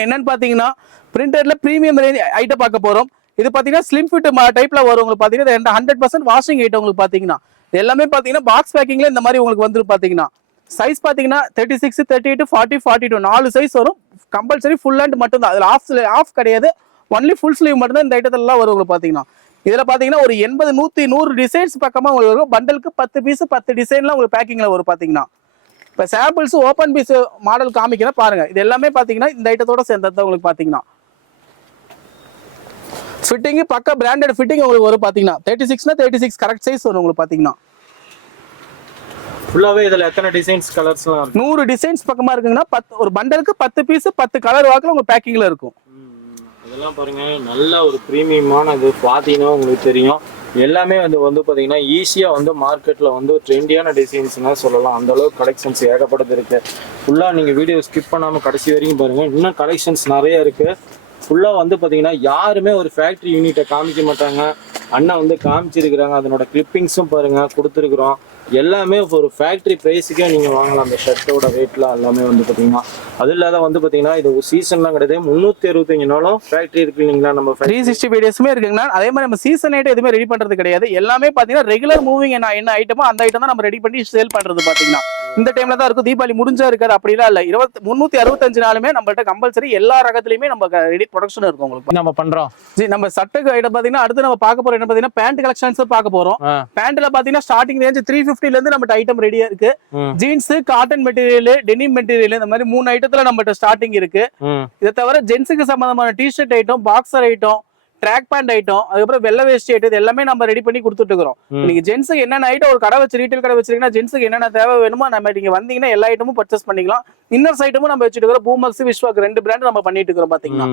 என்னன்னு பார்த்தீங்கன்னா பிரிண்டர்ல ப்ரீமியம் ரேஞ்ச் ஐட்டம் பார்க்க போறோம். இது பார்த்தீங்கன்னா ஸ்லிம் ஃபிட் டைப்ல வரும் உங்களுக்கு பார்த்தீங்கன்னா ஹண்ட்ரட் பர்சன்ட் வாஷிங் ஐட்டம் உங்களுக்கு பார்த்தீங்கன்னா எல்லாமே பார்த்தீங்கன்னா பாக்ஸ் பேக்கிங்ல இந்த மாதிரி உங்களுக்கு வந்து பார்த்தீங்கன்னா சைஸ் பார்த்தீங்கன்னா thirty six thirty eight forty forty two நாலு சைஸ் வரும். கம்பல்சரி ஃபுல் ஹேண்ட் மட்டும் தான் அதில் ஆஃப் ஆஃப் கிடையாது. ஒன்லி ஃபுல் ஸ்லீவ் மட்டும் தான் இந்த ஐட்டத்திலலாம் வரும் உங்களுக்கு பார்த்தீங்கன்னா இதில் பார்த்தீங்கன்னா ஒரு எண்பது நூற்றி நூறு டிசைன்ஸ் பக்கமாக உங்களுக்கு வரும். பண்டலுக்கு பத்து பீஸ் பத்து டிசைன்லாம் உங்களுக்கு பேக்கிங்கில் வரும் பார்த்தீங்கன்னா இப்போ சாம்பிள்ஸ் ஓப்பன் பீஸ் மாடல் காமிக்கிறேன் பாருங்க. இது எல்லாமே பாத்தீங்கன்னா இந்த ஐட்டத்தோட சேர்ந்தது உங்களுக்கு பாத்தீங்கன்னா. ஃபிட்டிங் பக்கா பிராண்டட் ஃபிட்டிங் உங்களுக்கு வரும் பாத்தீங்கன்னா. தேர்ட்டி சிக்ஸ்னா தேர்ட்டி சிக்ஸ் கரெக்ட் சைஸ் வரும் உங்களுக்கு பாத்தீங்கன்னா. ஃபுல்லாகவே இதில் எத்தனை டிசைன்ஸ் கலர்ஸ்லாம் நூறு டிசைன்ஸ் பக்கமா இருக்குங்கன்னா பத்து ஒரு பண்டலுக்கு பத்து பீஸ் பத்து கலர் வாக்கில் உங்க பேக்கிங்ல இருக்கும். இதெல்லாம் பாருங்க. நல்ல ஒரு ப்ரீமியமான இது. பார்த்தீங்கன்னா உங்களுக்கு தெரியும். எல்லாமே வந்து வந்து பார்த்தீங்கன்னா ஈஸியாக வந்து மார்க்கெட்டில் வந்து ட்ரெண்டியான டிசைன்ஸ்னால் சொல்லலாம். அந்த அளவுக்கு கலெக்ஷன்ஸ் ஏகப்பட்டது இருக்குது ஃபுல்லாக நீங்கள் வீடியோ ஸ்கிப் பண்ணாமல் கடைசி வரைக்கும் பாருங்கள் இன்னும் கலெக்ஷன்ஸ் நிறைய இருக்குது ஃபுல்லாக வந்து பார்த்தீங்கன்னா யாருமே ஒரு ஃபேக்ட்ரி யூனிட்டை காமிக்க மாட்டாங்க. அண்ணா வந்து காமிச்சிருக்கிறாங்க. அதனோட கிளிப்பிங்ஸும் பாருங்கள் கொடுத்துருக்குறோம். எல்லாமே ஒரு ஃபேக்டரி ப்ரைஸுக்கே நீங்க வாங்கலாம். அந்த ஷர்ட்டோட ரேட்லாம் எல்லாமே வந்து பாத்தீங்கன்னா அது இல்லாத வந்து பாத்தீங்கன்னா இது சீசன்லாம் கிடையாது. முந்நூற்றி அறுபத்தஞ்சு நாளும் ஃபேக்டரி இருக்கு இல்லைங்களா நம்ம த்ரீ சிக்ஸ்டி ஃபைவ் டேஸுமே இருக்குங்கண்ணா அதே மாதிரி நம்ம சீசன் ஐட்டம் எதுவுமே ரெடி பண்றது கிடையாது. எல்லாமே பாத்தீங்கன்னா ரெகுலர் மூவிங் என்ன என்ன ஐட்டமோ அந்த ஐட்டம் தான் நம்ம ரெடி பண்ணி சேல் பண்றது பாத்தீங்கன்னா. இந்த டைம்ல தான் இருக்கும். தீபாவளி முடிஞ்சா இருக்காது அப்படிலாம் இல்ல. இருபத்தி முன்னூத்தி அறுபத்தஞ்சு நாளுமே நம்மள்ட்ட கம்பல்சரி எல்லா ரகத்துலயுமே நம்ம ரெடி ப்ரொடக்ஷன் இருக்கும் உங்களுக்கு. நம்ம பண்றோம். ஜி நம்ம சட்டை ஐட்டம் பாத்தீங்கன்னா அடுத்து நம்ம பார்க்க போறோம் என்ன பாத்தீங்கன்னா பேண்ட் கலெக்ஷன்ஸ் பார்க்க போறோம். பேண்ட்ல பாத்தீங்கன்னா ஸ்டார்டிங் ரேஞ்ச் த்ரீ ஃபிஃப்டில இருந்து நம்ம ஐட்டம் ரெடியா இருக்கு. Jeans cotton material denim material இந்த மாதிரி மூணு ஐட்டத்துல நம்மகிட்ட ஸ்டார்டிங் இருக்கு. இதை தவிர ஜென்ஸுக்கு சம்பந்தமான t shirt item boxer item track pant item அதுக்கப்புறம் வெள்ளை வேஸ்ட் ஐட்டம் இது எல்லாமே நம்ம ரெடி பண்ணி கொடுத்துட்டு இருக்கிறோம். நீங்க ஜென்ஸுக்கு என்னென்ன ஐட்டம் ஒரு கடை வச்சு ரீட்டைல் கடை வச்சிருக்கீங்கன்னா ஜென்ஸுக்கு என்னென்ன தேவை வேணுமோ நம்ம நீங்க வந்தீங்கன்னா எல்லா ஐட்டமும் பர்ச்சேஸ் பண்ணிக்கலாம். இன்னர்ஸ் ஐட்டமும் நம்ம வச்சுட்டு இருக்கிறோம். பூமக்ஸ் விஸ்வாக் ரெண்டு பிராண்ட் நம்ம பண்ணிட்டு இருக்கிறோம் பாத்தீங்கன்னா.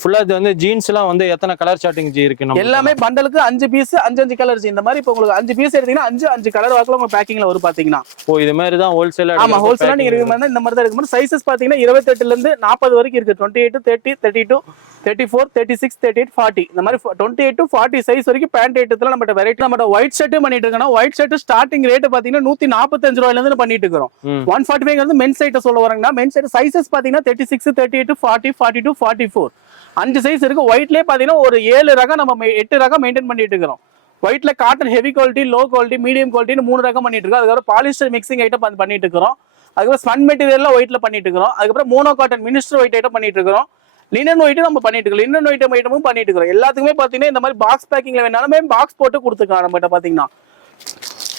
ஃபுல்லா இது வந்து ஜீன்ஸ் எல்லாம் வந்து எத்தனை கலர் சார்ட்டிங் ஜி இருக்கு எல்லாமே பண்டலுக்கு அஞ்சு பீஸ் அஞ்சு அஞ்சு கலர்ஸ் இந்த மாதிரி இப்போ உங்களுக்கு அஞ்சு பீஸ் எடுத்தீங்கன்னா அஞ்சு அஞ்சு கலர் வாக்குல உங்க பேக்கிங்ல வரும் பாத்தீங்கன்னா. ஓ இது மாதிரி தான் ஹோல்சேலா ஆமா ஹோல்சேலா நீங்க இருக்கிற மாதிரி இந்த மாதிரி தான் இருக்கு. சைசஸ் பாத்தீங்கன்னா இருபத்தெட்டுல இருந்து நாற்பது வரைக்கும் இருக்கு. Twenty eight thirty thirty two thirty four thirty six thirty eight forty இந்த மாதிரி twenty eight to forty size வரைக்கும் பேண்ட் ஐட்டத்துல நம்ம வெரைட்டி நம்ம ஒயிட் ஷர்ட் பண்ணிட்டு இருக்கோம் ஒயிட் ஷர்ட் ஸ்டார்டிங் ரேட் பாத்தீங்கன்னா நூத்தி நாற்பத்தஞ்சு ரூபாயில இருந்து பண்ணிட்டு இருக்கிறோம். ஒன் ஃபார்ட்டி ஃபைவ் வந்து மென்ஸ் ஐட்டம் சொல்ல வராங்கன்னா மென்ஸ் ஐட்டம் சைசஸ் பாத்தீங்கன்னா thirty six thirty eight forty forty two forty four அஞ்சு சைஸ் இருக்கு. ஒயிட்லயே பாத்தீங்கன்னா ஒரு ஏழு ரகம் நம்ம எட்டு ரகம் மெயின்டைன் பண்ணிட்டு இருக்கிறோம். ஒயிட்ல cotton heavy quality low quality medium குவாலிட்டின்னு மூணு ரகம் பண்ணிட்டு இருக்கோம். அதுக்கப்புறம் பாலிஸ்டர் மிக்சிங் ஐட்டம் பண்ணி- பண்ணிட்டு இருக்கிறோம். அதுக்கப்புறம் ஸ்பன் மெட்டீரியல்ல ஒயிட்ல பண்ணிட்டு இருக்கிறோம். அதுக்கப்புறம் mono cotton minister white item பண்ணிட்டு இருக்கிறோம். லினன் ஒயிட்டு நம்ம பண்ணிட்டு இருக்கோம். லினன் ஒயிட் ஐட்டமும் பண்ணிட்டு இருக்கோம். எல்லாத்துக்குமே பார்த்தீங்கன்னா இந்த மாதிரி பாக்ஸ் பேக்கிங்ல வேணாலுமே பாக்ஸ் போட்டு கொடுத்துக்கலாம் நம்மகிட்ட பார்த்தீங்கன்னா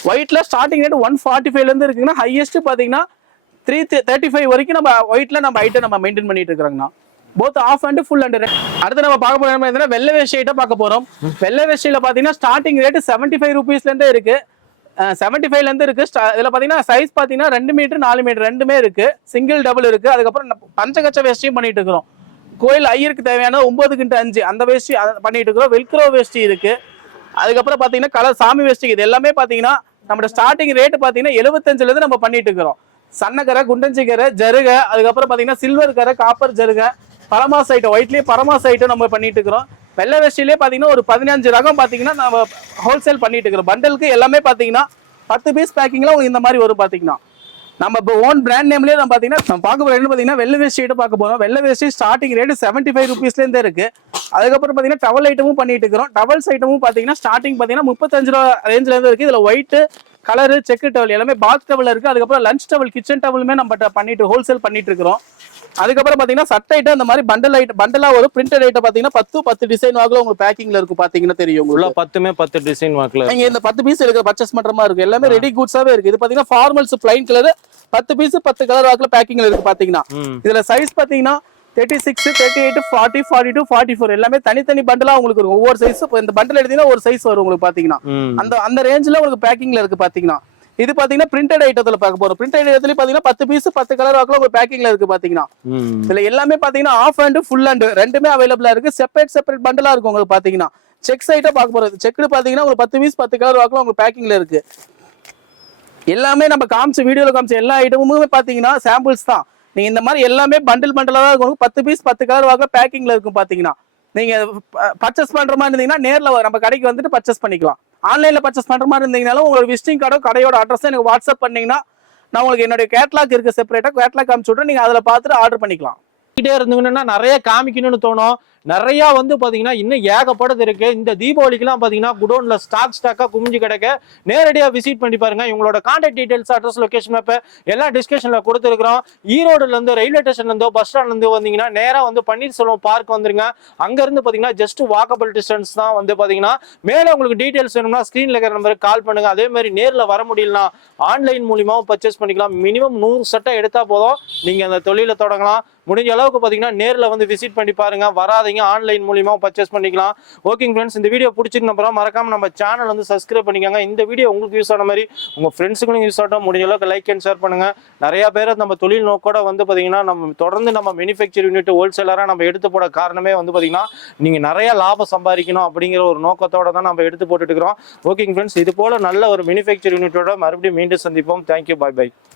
ஒயிட்ல ஸ்டார்டிங் ரேட் ஒன் ஃபார்ட்டி ஃபைவ்ல இருந்து இருக்குன்னா ஹையஸ்ட் பார்த்தீங்கன்னா த்ரீ தேர்ட்டி ஃபைவ் வரைக்கும் நம்ம ஒயிட்ல நம்ம ஐட்டம் நம்ம மெயின்டைன் பண்ணிட்டு இருக்கிறோங்கண்ணா. Both half hand full hand அடுத்து நம்ம பார்க்க போறோம் என்ன வெள்ளை வேஷ்டி பார்க்க போறோம். வெள்ளை வேஷ்டியில பார்த்தீங்கன்னா ஸ்டார்டிங் ரேட் செவன்டி ஃபைவ் ருபீஸ்ல இருந்தே இருக்கு. செவன்ட்டி ஃபைவ்ல இருந்து இருக்கு. ஸ்டா- இதுல பாத்தீங்கன்னா சைஸ் பாத்தீங்கன்னா ரெண்டு மீட்டர் நாலு மீட்டர் ரெண்டுமே இருக்கு. சிங்கிள் டபுள் இருக்கு. அதுக்கப்புறம் பஞ்சகச்ச வேஷ்டியும் பண்ணிட்டு இருக்கிறோம். கோயில் ஐயருக்கு தேவையான ஒன்பது கிண்டு அஞ்சு. அந்த வேஷ்டி பண்ணிட்டு இருக்கிறோம். வெல்க்ரோ வேஷ்டி இருக்கு. அதுக்கப்புறம் பாத்தீங்கன்னா கலர் சாமி வேஷ்டி இது எல்லாமே பாத்தீங்கன்னா நம்மளோட ஸ்டார்டிங் ரேட் பாத்தீங்கன்னா எழுபத்தஞ்சுல இருந்து நம்ம பண்ணிட்டு இருக்கிறோம். சன்னக்கரை குண்டஞ்சிக்கரை ஜருக அதுக்கப்புறம் பாத்தீங்கன்னா சில்வர் கரை காப்பர் ஜருக பரமாஸ் ஐட்டம் ஒயிட்லயே பரமாஸ் ஐட்டம் நம்ம பண்ணிட்டு இருக்கிறோம். வெள்ளை வேஷ்டிலே பாத்தீங்கன்னா ஒரு பதினஞ்சு ரகம் பாத்தீங்கன்னா நம்ம ஹோல்சேல் பண்ணிட்டு இருக்கிறோம். பண்டலுக்கு எல்லாமே பாத்தீங்கன்னா பத்து பீஸ் பேக்கிங்லாம் இந்த மாதிரி வரும் பாத்தீங்கன்னா. நம்ம இப்போ ஓன் பிராண்ட் நேம்லயே நம்ம பாத்தீங்கன்னா நம்ம பார்க்க போற பாத்தீங்கன்னா வெள்ளை வேஸ்ட் பார்க்க போறோம். வெள்ளை வேஷ்டி ஸ்டார்டிங் ரேட் செவன்டி ஃபைவ் ருபீஸ்ல இருந்தே இருக்கு. அதுக்கப்புறம் பாத்தீங்கன்னா டவல் ஐட்டமும் பண்ணிட்டு இருக்கிறோம். டவல்ஸ் ஐட்டமும் பாத்தீங்கன்னா ஸ்டார்டிங் பாத்தீங்கன்னா முப்பத்தஞ்சு ரூபா ரேஞ்சிலேருந்து இருந்து இருக்கு. இதுல கலரு செக்கு டவல் எல்லாமே பாத் டவல் இருக்கு. அதுக்கப்புறம் லஞ்ச் டவல் கிச்சன் டவலுமே நம்ம பண்ணிட்டு ஹோல்சேல் பண்ணிட்டு இருக்கிறோம். அதுக்கப்புறம் பாத்தீங்கன்னா சட்டை ஐட்டம் இந்த மாதிரி பண்டல் ஐட்டம் பண்டலா வரும் பிரிண்டட் ஐட்டம் பாத்தீங்கன்னா பத்து பத்து டிசைன் வாங்கல உங்களுக்கு பேக்கிங்ல இருக்கும் பாத்தீங்கன்னா தெரியும் உங்களுக்கு. பத்துமே பத்து டிசைன் வாக்குல நீங்க இந்த பத்து பீஸ் எடுக்க பர்ச்சேஸ் பண்ற மாதிரி இருக்கு. எல்லாமே ரெடி குட்ஸாவே இருக்கு. இது பாத்தீங்கன்னா ஃபார்மல்ஸ் பிளைன் கலர் பத்து பீஸ் பத்து கலர் வாக்குல பேக்கிங்ல இருக்கு பாத்தீங்கன்னா. ம். இதுல சைஸ் பாத்தீங்கன்னா thirty six thirty eight forty forty two forty four எல்லாமே தனித்தனி பண்டலா உங்களுக்கு இருக்கும். ஒவ்வொரு சைஸ் இந்த பண்டல் எடுத்தீங்கன்னா ஒரு சைஸ் வரும் உங்களுக்கு பாத்தீங்கன்னா. அந்த அந்த ரேஞ்சில் உங்களுக்கு பேக்கிங்ல இருக்கு பாத்தீங்கன்னா. இது பாத்தீங்கன்னா பிரிண்டட் ஐட்டத்துல பார்க்க போறோம். பிரிண்டட் ஐட்டத்துல பாத்தீங்கன்னா பத்து பீஸ் பத்து கலர் வாக்குல உங்களுக்கு பேக்கிங்ல இருக்கு பாத்தீங்கன்னா. இதுல எல்லாமே பாத்தீங்கன்னா ஆஃப் ஹேண்ட் ஃபுல் ஹேண்ட் ரெண்டுமே அவைலபிளா இருக்கு. செப்பரேட் செப்பரேட் பண்டலா இருக்கும் உங்களுக்கு பாத்தீங்கன்னா. செக் ஐட்டம் பார்க்க போறது. செக்டு பாத்தீங்கன்னா உங்களுக்கு பத்து பீஸ் பத்து கலர் வாக்குல உங்களுக்கு பேக்கிங்ல இருக்கு. எல்லாமே நம்ம காமிச்ச வீடியோல காமிச்ச எல்லா ஐட்டமுமே பாத்தீங்கன்னா சாம்பிள்ஸ் தான். நீங்க இந்த மாதிரி எல்லாமே பண்டில் பண்டலா தான் இருக்கும். பத்து பீஸ் பத்து கலர் வாங்க பேக்கிங்ல இருக்கும் பாத்தீங்கன்னா. நீங்க பர்ச்சேஸ் பண்ற மாதிரி இருந்தீங்கன்னா நேர்ல நம்ம கடைக்கு வந்துட்டு பர்ச்சேஸ் பண்ணிக்கலாம். ஆன்லைன்ல பர்ச்சேஸ் பண்ற மாதிரி இருந்தீங்கனாலும் உங்களோட விசிட்டிங் கார்டோ கடையோட அட்ரஸ் எனக்கு வாட்ஸ்அப் பண்ணீங்கன்னா நான் உங்களுக்கு என்னுடைய கேட்லாக் இருக்கு செப்பரேட்டா கேட்லாக் அனுப்பிச்சு விட்றேன் நீங்க அதுல பார்த்துட்டு ஆர்டர் பண்ணிக்கலாம். கிட்டே இருந்தீங்கன்னா நிறைய காமிக்கணும்னு தோணும். நிறைய வந்து பாத்தீங்கன்னா இன்னும் ஏகப்பட்டது இருக்கு. இந்த தீபாவளிக்குலாம் பாத்தீங்கன்னா குடோன்ல ஸ்டாக் ஸ்டாக்கா குமிஞ்சு கிடக்க. நேரடியா விசிட் பண்ணி பாருங்க. இவங்களோட contact details address location map எல்லாம் டிஸ்கஷன்ல கொடுத்துருக்கோம் ஈரோடுல இருந்து ரயில்வே ஸ்டேஷன்ல இருந்தோ பஸ் ஸ்டாண்ட்ல இருந்து வந்தீங்கன்னா நேரா வந்து பன்னீர்செல்வம் பார்க் வந்துருங்க. அங்க இருந்து பாத்தீங்கன்னா ஜஸ்ட் வாக்கபிள் டிஸ்டன்ஸ் தான் வந்து பாத்தீங்கன்னா மேல உங்களுக்கு டீடைல்ஸ் வேணும்னா ஸ்கிரீன்ல இருக்கிற நம்பருக்கு கால் பண்ணுங்க. அதே மாதிரி நேர்ல வர முடியலனா ஆன்லைன் மூலியமாவும் பர்ச்சேஸ் பண்ணிக்கலாம். மினிமம் நூறு சட்டை எடுத்தா போதும். நீங்க அந்த தொழிலை தொடங்கலாம். முடிஞ்ச அளவுக்கு பார்த்தீங்கன்னா நேரில் வந்து விசிட் பண்ணி பாருங்க. வராதிங்க. ஆன்லைன் மூலியமாக பர்ச்சேஸ் பண்ணிக்கலாம். ஓகேங்க ஃப்ரெண்ட்ஸ் இந்த வீடியோ பிடிச்சிருந்த அப்புறம் மறக்காம நம்ம சேனல் வந்து சப்ஸ்கிரைப் பண்ணிக்கோங்க. இந்த வீடியோ உங்களுக்கு யூஸ் ஆன மாதிரி உங்கள் ஃப்ரெண்ட்ஸுக்கும் யூஸ் ஆகட்டும். முடிஞ்ச அளவுக்கு லைக் அண்ட் ஷேர் பண்ணுங்க. நிறைய பேர் நம்ம தொழில் நோக்கோட வந்து பார்த்தீங்கன்னா நம்ம தொடர்ந்து நம்ம மேனுஃபேக்சர் யூனிட் ஹோல்சேலராக நம்ம எடுத்து போட காரணமே வந்து பார்த்தீங்கன்னா நீங்கள் நிறைய லாபம் சம்பாதிக்கணும் அப்படிங்கிற ஒரு நோக்கத்தோட தான் நம்ம எடுத்து போட்டுட்டு இருக்கிறோம். ஓகேங்க ஃப்ரெண்ட்ஸ் இது போல நல்ல ஒரு மேனுஃபேக்சர் யூனிட்டோட மறுபடியும் மீண்டும் சந்திப்போம். Thank you bye bye